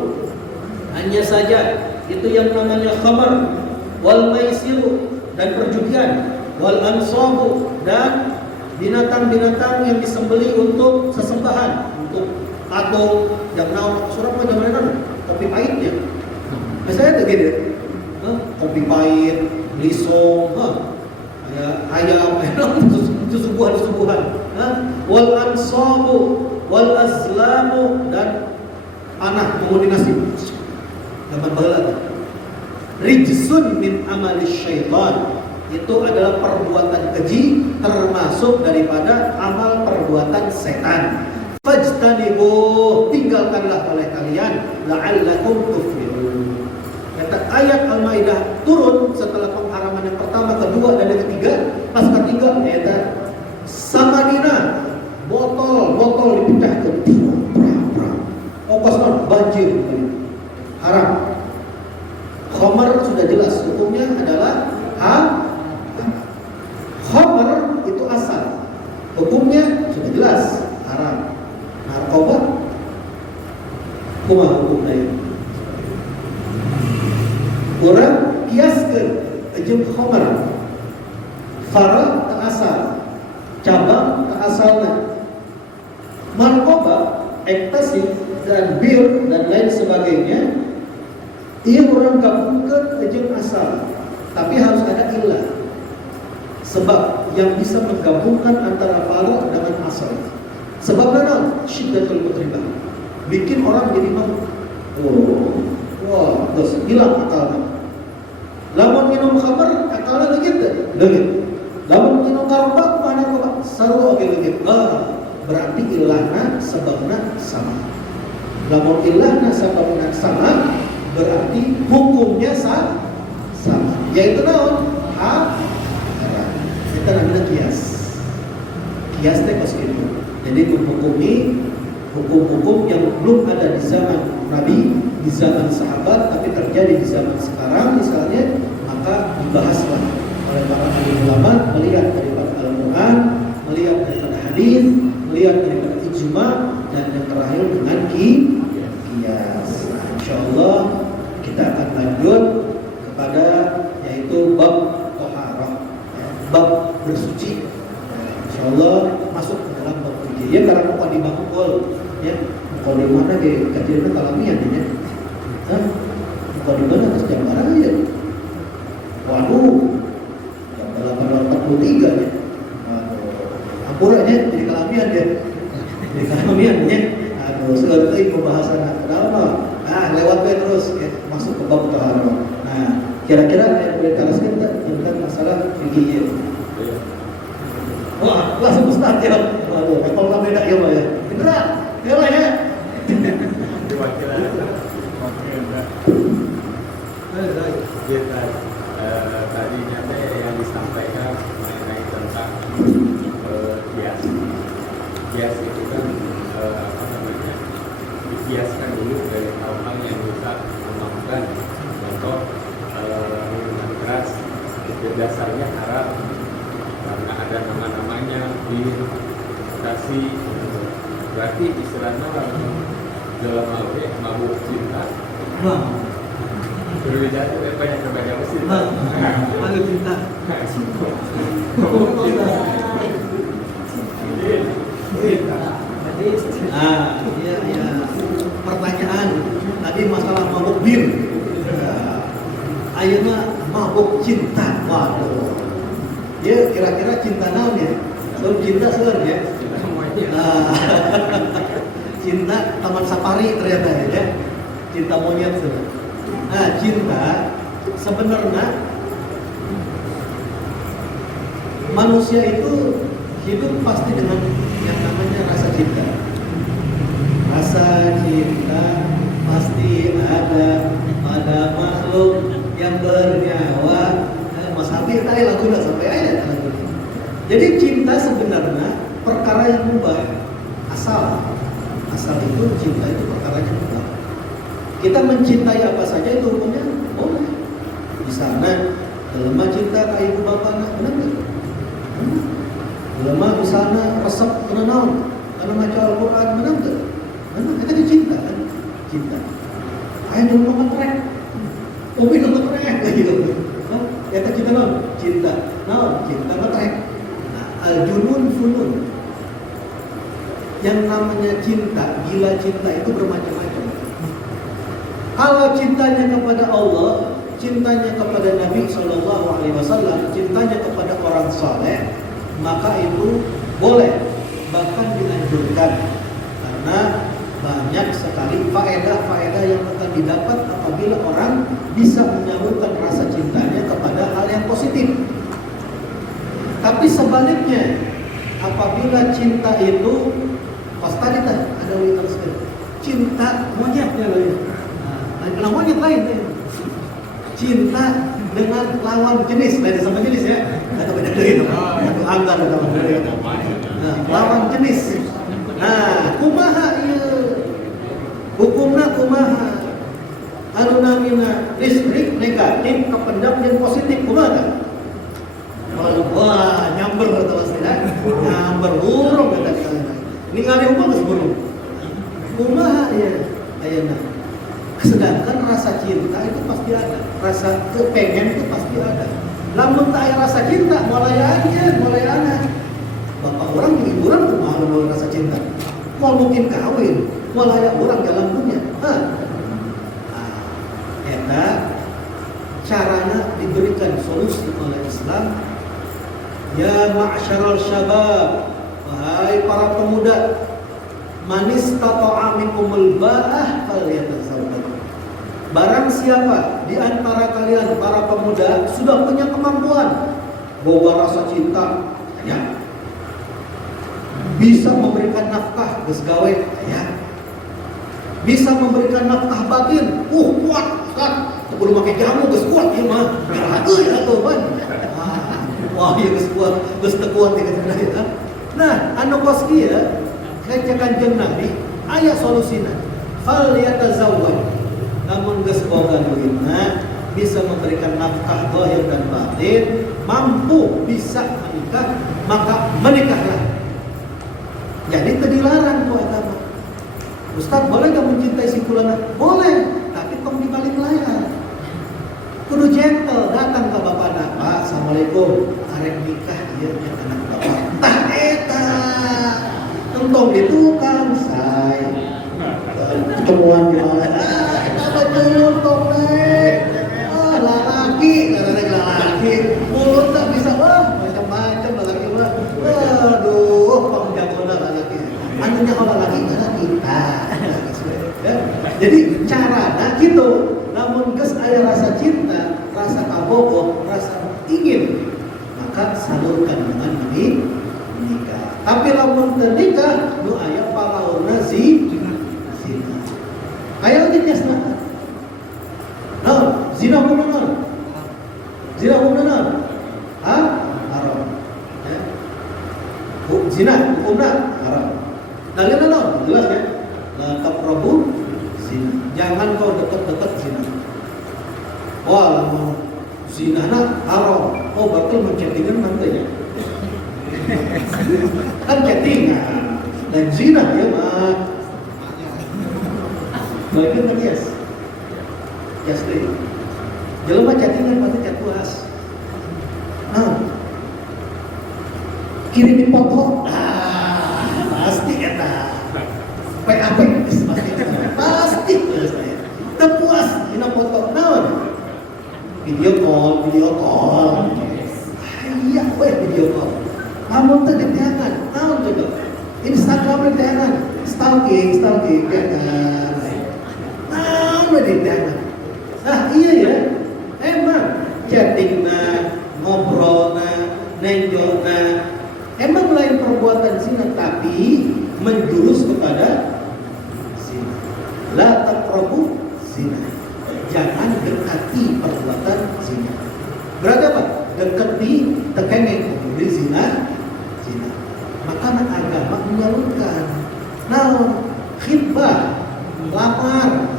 hanya saja itu yang namanya khamar, wal maisiru, dan perjudian, wal ansabu, dan binatang-binatang yang disembeli untuk sesembahan, untuk patung, yang naon surah mah zaman itu kopi pahitnya. Misalnya tuh gitu, kopi pahit, lisong, ayam, itu subuhan, wal ansabu, wal azlamu, dan panah pengundi nasi. Zaman baheula rijsun min amali syaitan, itu adalah perbuatan keji termasuk daripada amal perbuatan setan. Fajtanibu, tinggalkanlah oleh kalian, la'allakum tuflihun. Kata ayat Al-Maidah turun setelah pengharaman yang pertama, kedua, dan yang ketiga. Pas ketiga kata Samadina, botol dipecahkan, ongkosnya banjir, haram. Khamar sudah jelas hukumnya adalah khamar itu asal, hukumnya sudah jelas haram. Narkoba kumaha hukumnya? Orang kiaskeun jeung khamar, farah tak asal, cabang tak asalnya. Narkoba, ekstasi, dan bir dan lain sebagainya, ia orang gabungkan jeung asal, tapi harus ada ilah. Sebab yang bisa menggabungkan antara farah dengan asal. Sebab mana? Syiddatul mutribah, bikin orang jadi mabuk. Terus hilang akalnya. Lamun minum khamar, akalnya leungit. Lamun minum karba, mana kok saru oge leungit. Berarti ilahna sebabna sama. Lamun ilahna sebabna sama, berarti hukumnya sama. Yaitu naon? Kita namanya kias. Kias teh kos kitu. Jadi menghukumi hukum-hukum yang belum ada di zaman Nabi, di zaman sahabat, tapi terjadi di zaman sekarang misalnya, maka dibahaslah oleh para ulama, melihat daripada Al-Quran, melihat daripada hadis, melihat daripada ijma, dan yang terakhir dengan kias. Insyaallah kita akan lanjut kepada yaitu bab taharah, bab bersuci. Insyaallah masuk ke dalam bab suci. Ya karena mau dibangkul, ya mau di mana ke kajian kalamian ya. Mau di mana terus jam berapa ya? Waduh, jam 8.43 ya. Ampura ya, jadi kalamian ya. Jadi kalamian ya. Segala itu pembahasan kenapa? Lewat terus ya, masuk ke bab taharah. Nah, kira-kira yang boleh teruskan tentang masalah fikih. Wah, langsung Ustaz ya. Waduh, kalau beda ya Pak ya. Beneran, ya Pak ya. Tadinya yang disampaikan mengenai tentang kias. Kias itu kan dikiaskan dulu dari hal-hal yang bisa memaafkan. Contoh minuman keras itu dasarnya haram karena ada nama-namanya bir, kasih, berarti istilahnya dalam hal ini mabuk cinta. Nah, Berbicara banyak mesin. ada cinta. Mabuk cinta. Iya. Pertanyaan tadi masalah mabuk bir. Ayeuna mabuk cinta. Waduh. Ya kira-kira cinta naon ya? Soal cinta seueur ya. Cinta taman safari ternyata ya. Cinta monyet seueur. Nah, cinta sebenarnya manusia itu hidup pasti dengan yang namanya rasa cinta. Rasa cinta pasti ada pada makhluk yang bernyawa. Mas Habib tadi lagunya sampai aja lagu. Jadi cinta sebenarnya perkara yang mubah. Asal itu cinta itu perkara yang mubah. Kita mencintai apa saja itu hukumnya boleh. Di sana lemah cinta ke ibu bapak anak benar nggak? Lemah di sana resep kenal karena baca Al-Quran benar nggak? Benar, kita dicinta kan? Cinta. Ayo dulu ngetrek, kopi dulu ngetrek gitu. Ya kita non cinta, cinta ngetrek. Nah, al-junun funun. Yang namanya cinta, gila cinta itu bermacam-macam. Kalau cintanya kepada Allah, cintanya kepada Nabi SAW, cintanya kepada orang saleh, maka itu boleh, bahkan dianjurkan, karena banyak sekali faedah-faedah yang akan didapat apabila orang bisa menyalurkan rasa cintanya kepada hal yang positif. Tapi sebaliknya, apabila cinta itu pas tadi ada wilayah cinta monyetnya loh. Nah, monyet lain ya. Cinta dengan lawan jenis, beda sama jenis ya. Atau beda itu. Atau anggar atau beda. Nah, lawan jenis. Nah, kumaha ieu? Hukumna kumaha? Anu namina listrik negatif kependam yang positif kumaha? Wah, nyamber atau istilah. Nyamber burung kata kalian. Ningali hukum geus burung. Kumaha ya? Ayeuna. Sedangkan rasa cinta itu pasti ada, rasa kepengen itu pasti ada. Lamun tak ada rasa cinta, mulai anak. Bapak orang di hiburan tuh mau rasa cinta. Mau mungkin kawin, mulai orang dalam punya. Eta caranya diberikan solusi oleh Islam. Ya ma'syaral syabab, wahai para pemuda, manis tata'a minkumul ba'ah falyatazawwaj. Barang siapa di antara kalian para pemuda sudah punya kemampuan bawa rasa cinta, ya, bisa memberikan nafkah geus gawe, ya, bisa memberikan nafkah batin, kuat kan, kudu make jamu geus kuat ieu mah, gerah euy atuh ban. Wah, ieu geus kuat, geus teu kuat ieu cenah. Nah, anu kos kieu kayak Kanjeng Nabi aya solusina. Fal yatazawwaj. Namun geus boga duitna, bisa memberikan nafkah zahir dan batin, mampu bisa menikah, maka menikahlah. Jadi teu dilarang ku eta mah. Ustaz, boleh gak mencintai si fulana? Boleh, tapi tong di balik layar. Kudu gentle, datang ke bapana, Pak, assalamualaikum, arek nikah ieu nya anak bapak. Tah eta. Tentong di tukang say. Ketemuan di mana? Betul tong lalaki. Mulut tak bisa macam-macam lalaki mah. Aduh, pangjagona lalaki. Anu nya lalaki. Jadi carana gitu. Namun geus aya rasa cinta, rasa kabogoh, rasa ingin, maka salurkan dengan menikah. Tapi lamun teu nikah, nu aya palaurna zina. Aya oge jasna. Nah, zina hukumna. Zina hukumna. Haram. Ya. Zina hukumna haram. Dalilna naon? Jelas ya. La taqrabu zina. Jangan kau dekat-dekat zina. Wah, lamun zinana haram. Oh, batal menchattingan nanti ya. Kan chattingan dan zina ya mah. Doakan kan yes. Yes deh. Jelema chattingan pasti chat puas. Kirim foto. Pasti eta. PAP pasti udah puas dina foto naon video call iya video call namun teh diteangan naon coba Instagram diteangan stalking ya kan naon diteangan iya ya emang chattingna ngobrolna nenjona emang lain perbuatan zina tapi menjurus kepada zina. La taqrabu zina. Jangan dekati perbuatan zina. Berarti apa? Dekati tekengeng dari zina. Maka agama menyalurkan. Khitbah, lamar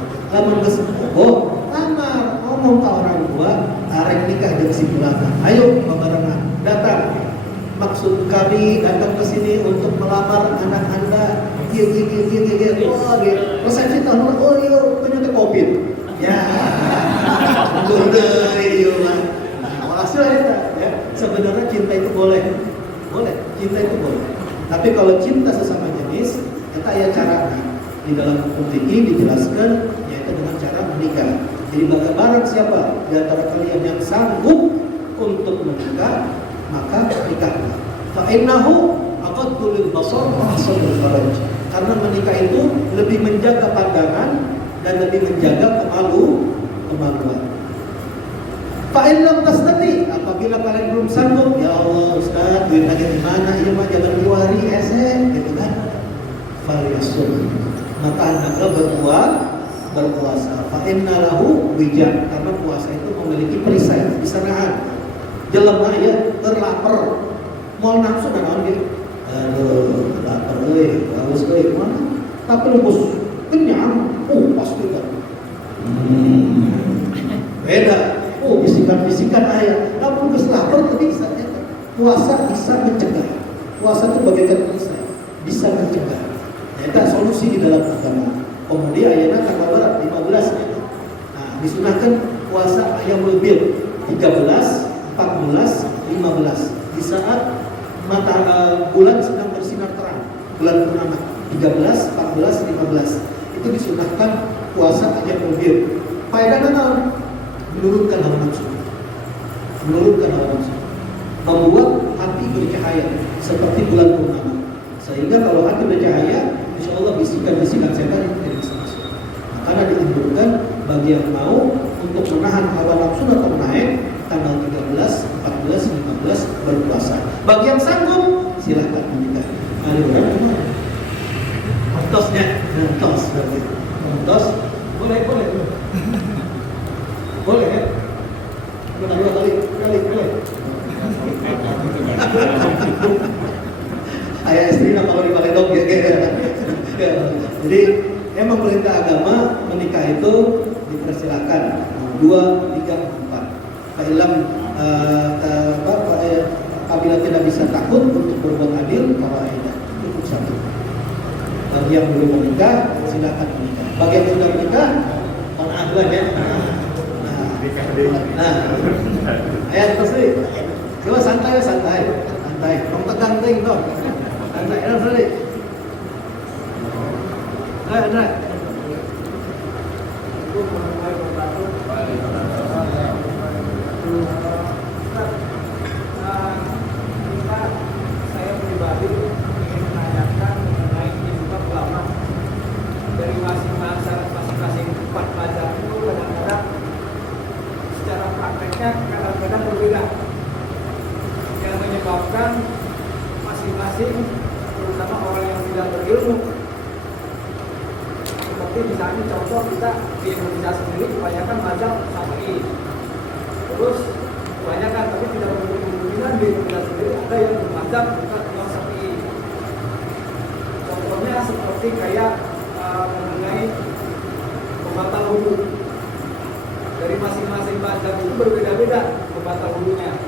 geus bohong, lamar ngomong ke orang tua, arek nikah jeung si bulakan. Ayo babarengan datang. Maksud kami datang ke sini untuk melamar anak Anda. Resepsi tahun ternyata COVID. Ya. Hasil ya. Sebenarnya cinta itu boleh. Cinta itu boleh. Tapi kalau cinta sesama jenis, kita ya cara di dalam hukum fikih dijelaskan yaitu dengan cara menikah. Jadi barang siapa di antara kalian yang sanggup untuk menikah, maka nikahlah. Fa innahu aqaddu lil basar wa ahsanul faraj. Karena menikah itu lebih menjaga pandangan dan lebih menjaga kemaluan. Fa in lam tastati, apabila kalian belum sanggup, ya Allah Ustaz, duit lagi di mana? Iya mah jangan diwari gitu kan. Fal yasum. Maka hendaklah berpuasa. Fa inna lahu wija, karena puasa itu memiliki perisai, bisa nahan. Jelema ya terlapar, mau nafsu dan naon gitu. Aduh, lapar haus mana? Tapi lupus kenyang, pasti kan. Beda. Bisikan ayat. Namun geus lapar tadi bisa puasa bisa mencegah. Puasa itu bagaikan perisai, bisa mencegah. Eta solusi di dalam agama. Kemudian ayatnya tanggal berapa? 15 ya. Nah, disunahkan puasa Ayyamul Bid 13, 14, 15 di saat bulan sedang bersinar terang, bulan purnama 13, 14, 15 itu disunahkan puasa Ayyamul Bid. Faedahna naon? Menurunkan hawa nafsu, membuat hati bercahaya seperti bulan purnama. Sehingga kalau hati bercahaya, insya Allah bisikan-bisikan setan tidak bisa masuk. Karena dianjurkan bagi yang mau untuk menahan hawa nafsu atau naik tanggal 13, 14, 15 berpuasa. Bagi yang sanggup silahkan menikah. Ada berapa? Ontosnya, ontos, boleh ya? Dua kali. Ayah istri kalau dipakai dok ya. Jadi emang perintah agama menikah itu dipersilakan 2, 3, 4. Fa'ilam apabila tidak bisa takut untuk berbuat adil, kawaidah cukup 1. Bagi yang belum menikah silakan menikah. Bagi yang sudah menikah, aduan ya. Ayat terus coba santai. Kamu tegang dong. Santai terus. Nah. Saya pribadi ingin menanyakan mengenai juga ulama dari masing-masing 4 mazhab itu kadang-kadang secara prakteknya kadang-kadang berbeda, yang menyebabkan masing-masing terutama orang yang tidak berilmu. Seperti misalnya contoh kita di Indonesia sendiri kebanyakan mazhab Syafi'i, terus kebanyakan tapi tidak berkemungkinan di Indonesia sendiri ada yang bermazhab bukan Imam Syafi'i. Contohnya seperti kayak mengenai pembatal wudu. Dari masing-masing mazhab itu berbeda-beda pembatal wudunya.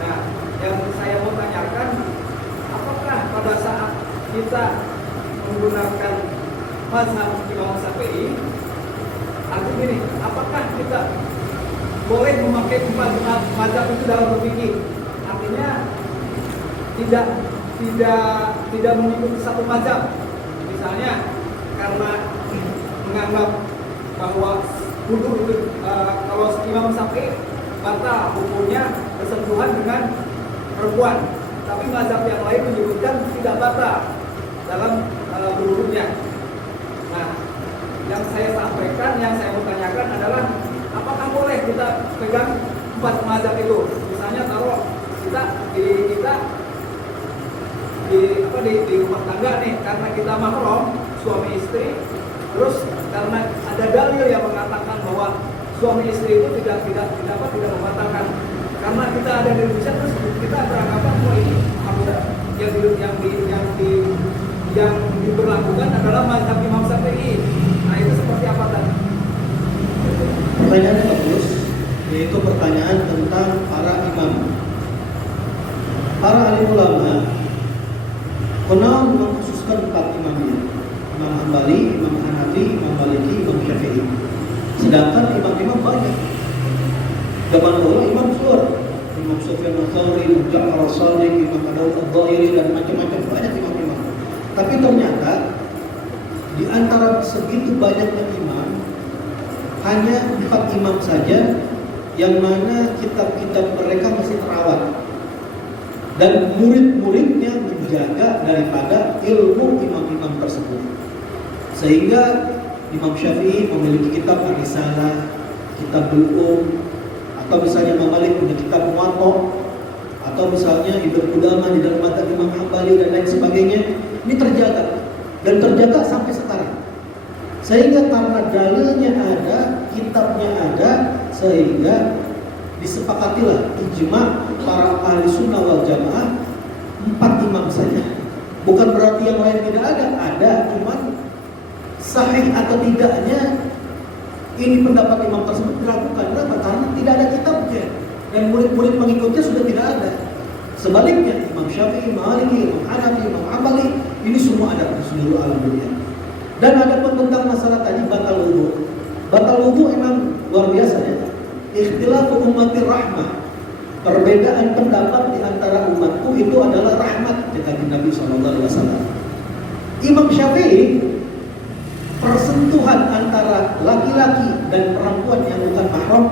Nah, yang saya mau tanyakan, apakah pada saat kita menggunakan mazhab Imam Syafi'i Artinya gini, apakah kita boleh memakai 4 mazhab itu dalam berpikir? Artinya tidak mengikuti satu mazhab. Misalnya karena menganggap bahwa wudu itu kalau Imam Syafi'i batal hukumnya bersentuhan dengan perempuan, tapi mazhab yang lain menyebutkan tidak batal dalam berwudunya. Nah, yang saya sampaikan, yang saya mau tanyakan adalah apakah boleh kita pegang 4 mazhab itu? Misalnya taruh kita di rumah tangga nih, karena kita mahram suami istri, terus karena ada dalil yang mengatakan bahwa suami istri itu tidak membatalkan, karena kita ada di Indonesia, terus kita beranggapan bahwa ini yang diberlakukan adalah mazhab Imam Syafi'i. Nah, itu seperti apa tadi? Pertanyaannya bagus, yaitu pertanyaan tentang para imam. Para alim ulama kenal mengkhususkan 4 imamnya: Imam Hambali, Imam Hanafi, Imam Maliki, Imam Syafi'i. Sedangkan imam-imam banyak. Zaman dulu imam suar, Imam Sufyan al-Thawri, Imam Ja'far al-Sadiq, Imam Daud al-Dhahiri, dan macam-macam banyak imam-imam. Tapi ternyata di antara segitu banyaknya imam, hanya 4 imam saja yang mana kitab-kitab mereka masih terawat dan murid-muridnya menjaga daripada ilmu imam-imam tersebut. Sehingga Imam Syafi'i memiliki kitab Ar-Risalah, kitab Bulughul, atau misalnya Imam Malik punya kitab Muwatta, atau misalnya Ibnu Qudamah di dalam mazhab Imam Hambali dan lain sebagainya. Ini terjaga dan terjaga sampai sekarang. Sehingga karena dalilnya ada, kitabnya ada, sehingga disepakatilah ijma para ahli sunnah wal jamaah 4 imam saja. Bukan berarti yang lain tidak ada, cuman sahih atau tidaknya ini pendapat imam tersebut dilakukan. Kenapa? Karena tidak ada kitabnya dan murid-murid pengikutnya sudah tidak ada. Sebaliknya Imam Syafi'i, Maliki, Imam Hanafi, Imam Hambali, ini semua ada di seluruh alam dunia. Dan ada pun tentang masalah tadi batal wudu. Batal wudu emang luar biasa ya. Ikhtilafu ummatir rahmah. Perbedaan pendapat di antara umatku itu adalah rahmat, kata Nabi SAW. Imam Syafi'i, persentuhan antara laki-laki dan perempuan yang bukan mahram,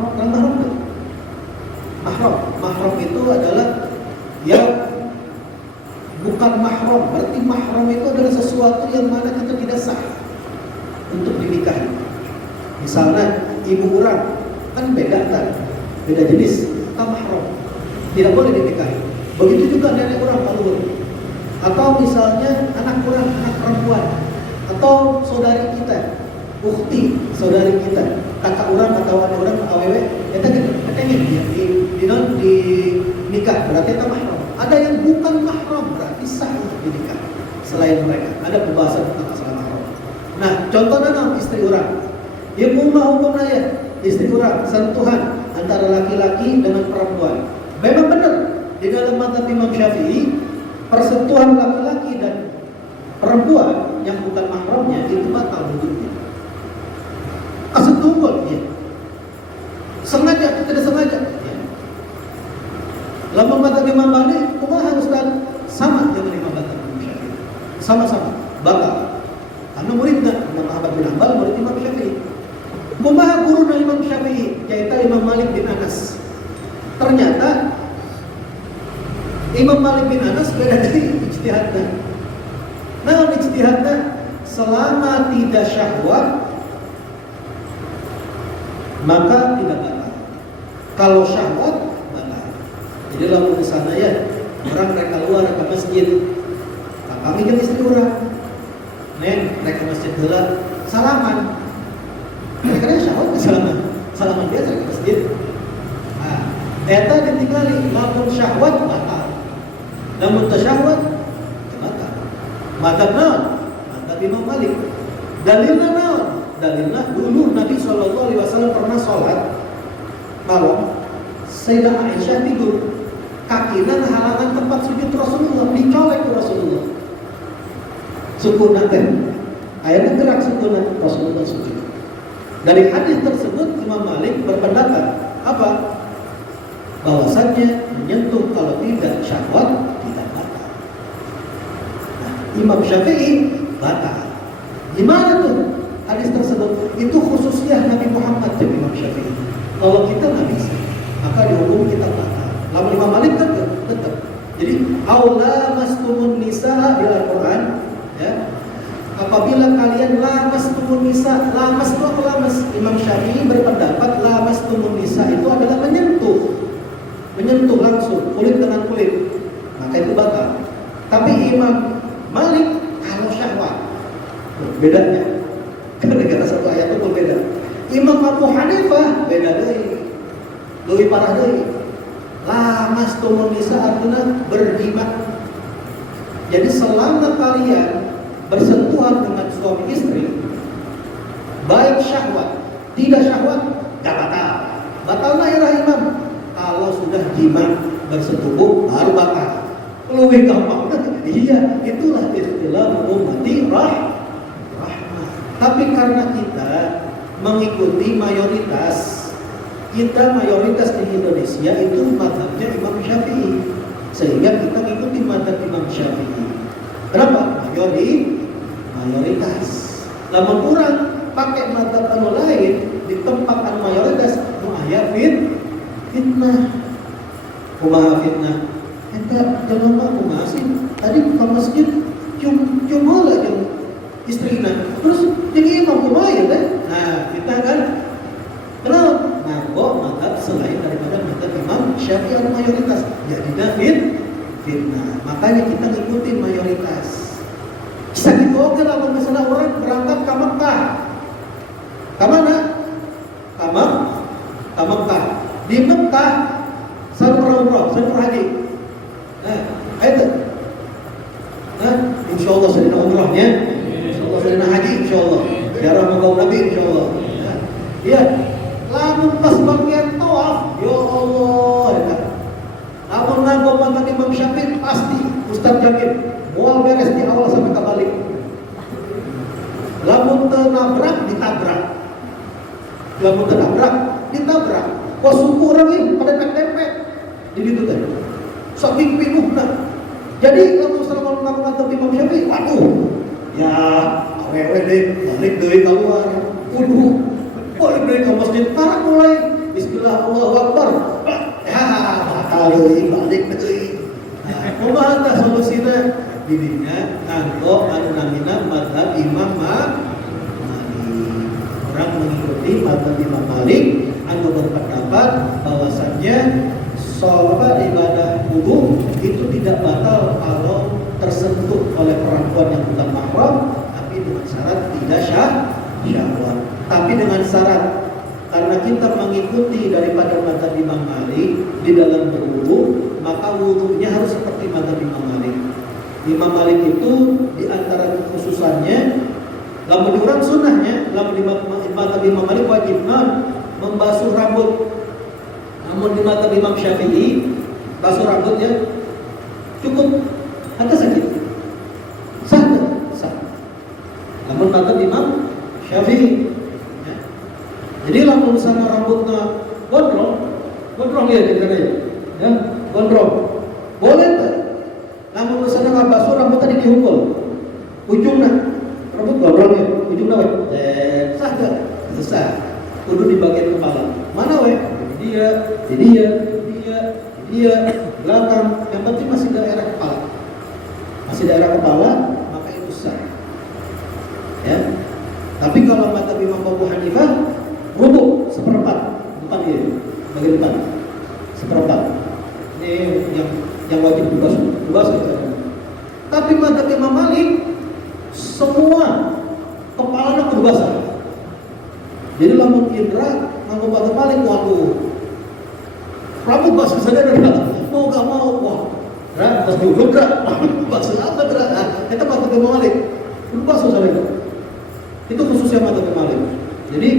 mahram itu adalah yang bukan mahram. Berarti mahram itu adalah sesuatu yang mana kita tidak sah untuk dinikahi. Misalnya ibu orang kan beda jenis, kita mahram, tidak boleh dinikahi. Begitu juga nenek orang paluhur, atau misalnya anak orang, anak perempuan, atau saudari kita, ukhti saudari kita, kakak orang atau adik orang awewe, kita ketengin di nikah, berarti kita mahram. Ada yang bukan mahram, berarti sah untuk dinikah selain mereka. Ada pembahasan tentang masalah mahram. Nah, contohnya istri orang, yang hukum ayat istri orang, sentuhan antara laki-laki dengan perempuan. Memang benar di dalam mazhab Imam Syafi'i, persentuhan laki-laki dan perempuan yang bukan mahramnya itu batal wudhunya. Asal tunggul ya. Sengaja atau tidak sengaja ya. Lama mazhab Imam Malik, kumaha Ustaz? Sama dengan Imam Imam Syafi'i. Sama-sama batal. Karena muridnya Imam Ahmad bin Hanbal, murid Imam Syafi'i. Kumaha guru Imam Syafi'i, yaitu Imam Malik bin Anas. Ternyata Imam Malik bin Anas beda dari ijtihadnya. Nah, ijtihadnya selama tidak syahwat maka tidak batal. Kalau syahwat batal. Jadi lalu di sana ya, orang mereka keluar ke masjid. Nah, kami kan istri orang. Neng, mereka masjid heula salaman. Mereka ada syahwat salaman biasa ke masjid. Nah, eta ditinggali lamun syahwat batal. Namun tasyahwat batal. Madzhab naon? Madzhab Imam Malik. Dalilna naon? Dalilna dulu Nabi SAW pernah sholat malam, Sayyidah Aisyah tidur, kakinya halangan tempat sujud Rasulullah, dicolek ke Rasulullah. Sukunah kan, akhirnya gerak sukunah Rasulullah sujud. Dari hadis tersebut Imam Malik berpendapat apa? Bahwasannya menyentuh kalau tidak syahwat tidak batal. Nah, Imam Syafi'i batal. Gimana tuh hadis tersebut? Itu khususnya Nabi Muhammad dan Imam Syafi'i. Kalau kita nggak bisa, maka dihukum kita batal. Lalu Imam Malik tetap. Jadi aula mastumun nisa di Al-Quran, ya. Apabila kalian lamastumun nisa, lamas itu apa lamas? Imam Syafi'i berpendapat lamastumun nisa itu adalah menyentuh langsung kulit dengan kulit, maka itu batal. Tapi Imam Malik kalau syahwat, bedanya gara-gara satu ayat itu berbeda. Imam Abu Hanifah beda deh, lebih parah deh. Lamastumun nisa artinya berjima. Jadi selama kalian bersentuhan dengan suami istri, baik syahwat, tidak syahwat, gak batal. Batalnya ya Imam. Kalau sudah jima bersetubuh baru batal. Lebih gampang. Iya, itulah istilah ummati rahmah. Tapi karena kita mengikuti mayoritas, kita mayoritas di Indonesia itu mazhabnya Imam Syafi'i, sehingga kita mengikuti mazhab Imam Syafi'i. Kenapa? Mayoritas. Namun orang pakai mazhab anu lain di tempat anu mayoritas nu aya fitnah. Kumaha fitnah? Eta jelema kumaha sih? Tadi ke masjid cuma lah jeung istrina. Terus jadi imam kumaha ya teh? Nah, kita kan kenal nganggo mazhab selain daripada mazhab Imam Syafi'i anu mayoritas. Jadi fitnah. Makanya kita ngikutin mayoritas. Bisa gitu oke lah kalau misalnya orang berangkat ke Mekah. Ke mana? Ke Mekah. Di Mekah satu umrah, satu haji. Ayo. Insyaallah sedina umrahnya. Insyaallah sedina haji insyaallah. Ziarah makam Nabi insyaallah. Iya. Lamun pas bagian tawaf, ya Allah, ya. Lamun nganggo mazhab Imam Syafi'i pasti Ustaz Jamil moal beres di awal sampai ke balik. Lamun teu nabrak ditabrak. Lamun teu nabrak ditabrak. Kok suku orang ini pada dempet di ditu teh. Saking pinuhna. Jadi lamun sallallahu alaihi wasallam Imam Syafi'i, waduh. Ya, awewe deh balik deui keluar. Kudu balik deui ke masjid para mulai bismillah Allahu Akbar. Ya, bakal deui balik deui. Nah, kumaha tah solusina? Dirinya nganggo anu namina mazhab Imam Malik. Orang mengikuti mazhab Imam Malik anu berpendapat bahwasannya sholat ibadah wudu itu tidak batal kalau tersentuh oleh perempuan yang bukan mahram, tapi dengan syarat tidak syahwat. Tapi dengan syarat karena kita mengikuti daripada mazhab Imam Malik di dalam berwudu, maka wudunya harus seperti mazhab Imam Malik. Imam Malik itu di antara kekhususannya, lamun diurang sunnahnya, lamun di mazhab Imam Malik wajib membasuh rambut. Namun di mazhab Imam Syafi'i basuh rambutnya cukup atau sakit? Sah. Namun mazhab Imam Syafi'i. Ya. Jadi lamun misalnya rambutnya gondrong ya kita ya, gondrong. Boleh tak? Namun misalnya nggak basuh rambut tadi dihukul, ujungnya rambut gondrong ya, ujungnya sah tak? Sah. Kudu di bagian kepala. Mana dia belakang. Yang penting masih daerah kepala, maka itu sah. Ya. Tapi kalau mazhab Imam Abu Hanifah, rubuk seperempat depan dia, bagian depan seperempat. Ini yang wajib dibasuh itu. Tapi mazhab Imam Malik semua kepalanya kudu basah. Jadi lamun indra nganggo mazhab Malik, waduh, rambut basah saja dah. Mau gak mau, wah, pas duduk dah, basah apa dah? Kita mazhab Imam Malik, kudu basah saja. Itu khususnya mazhab Imam Malik. Jadi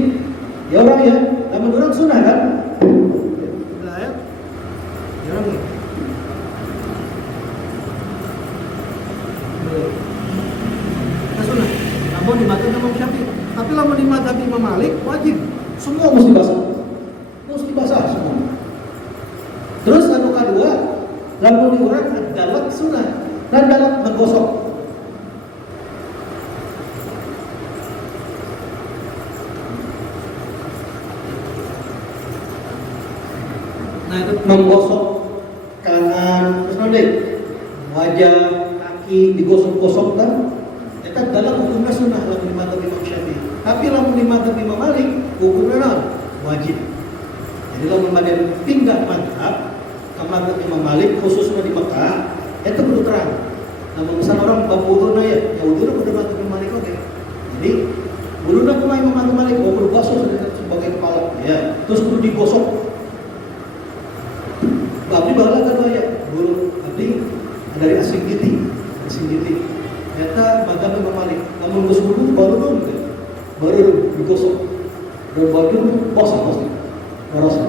ya orang ya, lamun orang sunnah kan? Sunnah ya, ya orang. Sunnah. Namun di mazhab Imam Syafi'i, tapi lamun di mazhab Imam Malik wajib. Lamun di urang dalak sunah, dan dalak menggosok. Nah itu menggosok kanan, terus nanti wajah, kaki digosok-gosok kan? Itu dalam hukumnya sunnah lamun di madzhab Imam Syafi'i. Tapi lamun di madzhab Imam Malik hukumnya wajib. Jadi lamun pada pindah madzhab ke madzhab Imam Malik khususnya di Mekah, itu perlu terang. Namun misalnya orang babuduna ya uduna kudu madzhab Imam Malik oke. Jadi uduna kumaha Imam Malik kudu basuh sebagai kepala ya, terus kudu digosok. Abdi bahala kan ya, guru abdi dari asing giti. Ternyata madzhab Imam Malik, namun gosok dulu baru digosok. Dan baju bos, barosa.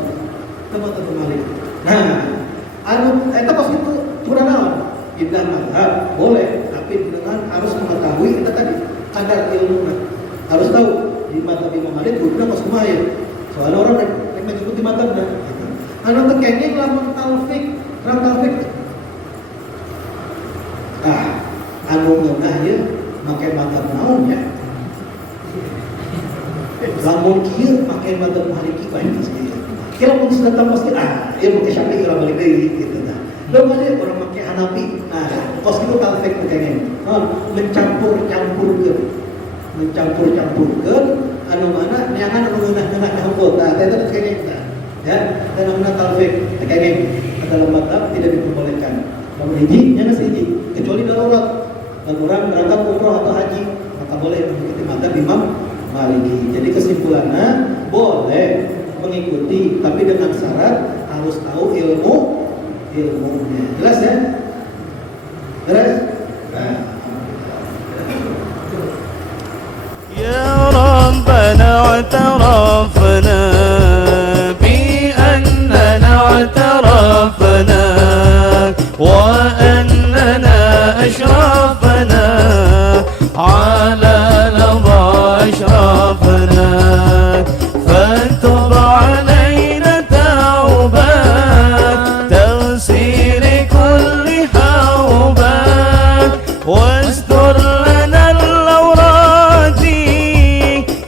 Itu madzhab Imam Malik. Nah, eta pas itu kurang naon? Pindah madzhab boleh, tapi dengan harus mengetahui kita tadi kadar ilmunya. Harus tahu di madzhab Imam Malik guruna masuk ya. Soalnya orang yang mengikuti madzhabnya. Anu tekenging lamun talfik, rang talfik. Anu ngeunah ye make madzhab naon ya? Lamun kieu make madzhab Maliki bae geus kieu. Kira mun sudah tambah pasti ieu make Syafi'i urang balik deui gitu tah. Lamun ade urang make Hanafi. Kos kitu talfik tekenging. Mencampur-campurkeun anu mana neangan anu ngeunah-ngeunah ka hukum. Tah eta tekenging tah. Ya, dan namanya talfik, kayaknya dalam madzhab tidak diperbolehkan. Namun hiji, jangan sehiji, kecuali darurat. Dan orang berangkat umroh atau haji, maka boleh mengikuti madzhab Imam Maliki. Jadi kesimpulannya boleh mengikuti, tapi dengan syarat harus tahu ilmunya. Jelas ya? Jelas? Nah. Ya Rabbana wa'tarafna اعترفنا وأننا أشرفنا على لظى أشرفنا فاتب علينا توبة تغسل كل حوبة واستر لنا العورات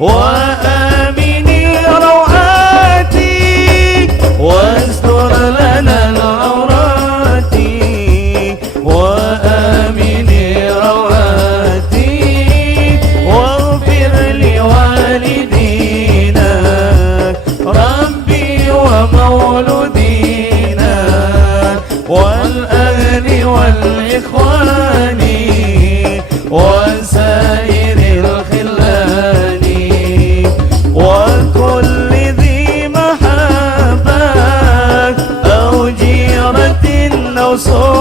وآمن روعاتي واستر لنا العورات وآمن روعاتي واغفر لوالدينا ربي ومولودينا والأهل والإخوان وسائر الخلان وكل ذي محبة أو جيرة أو صوت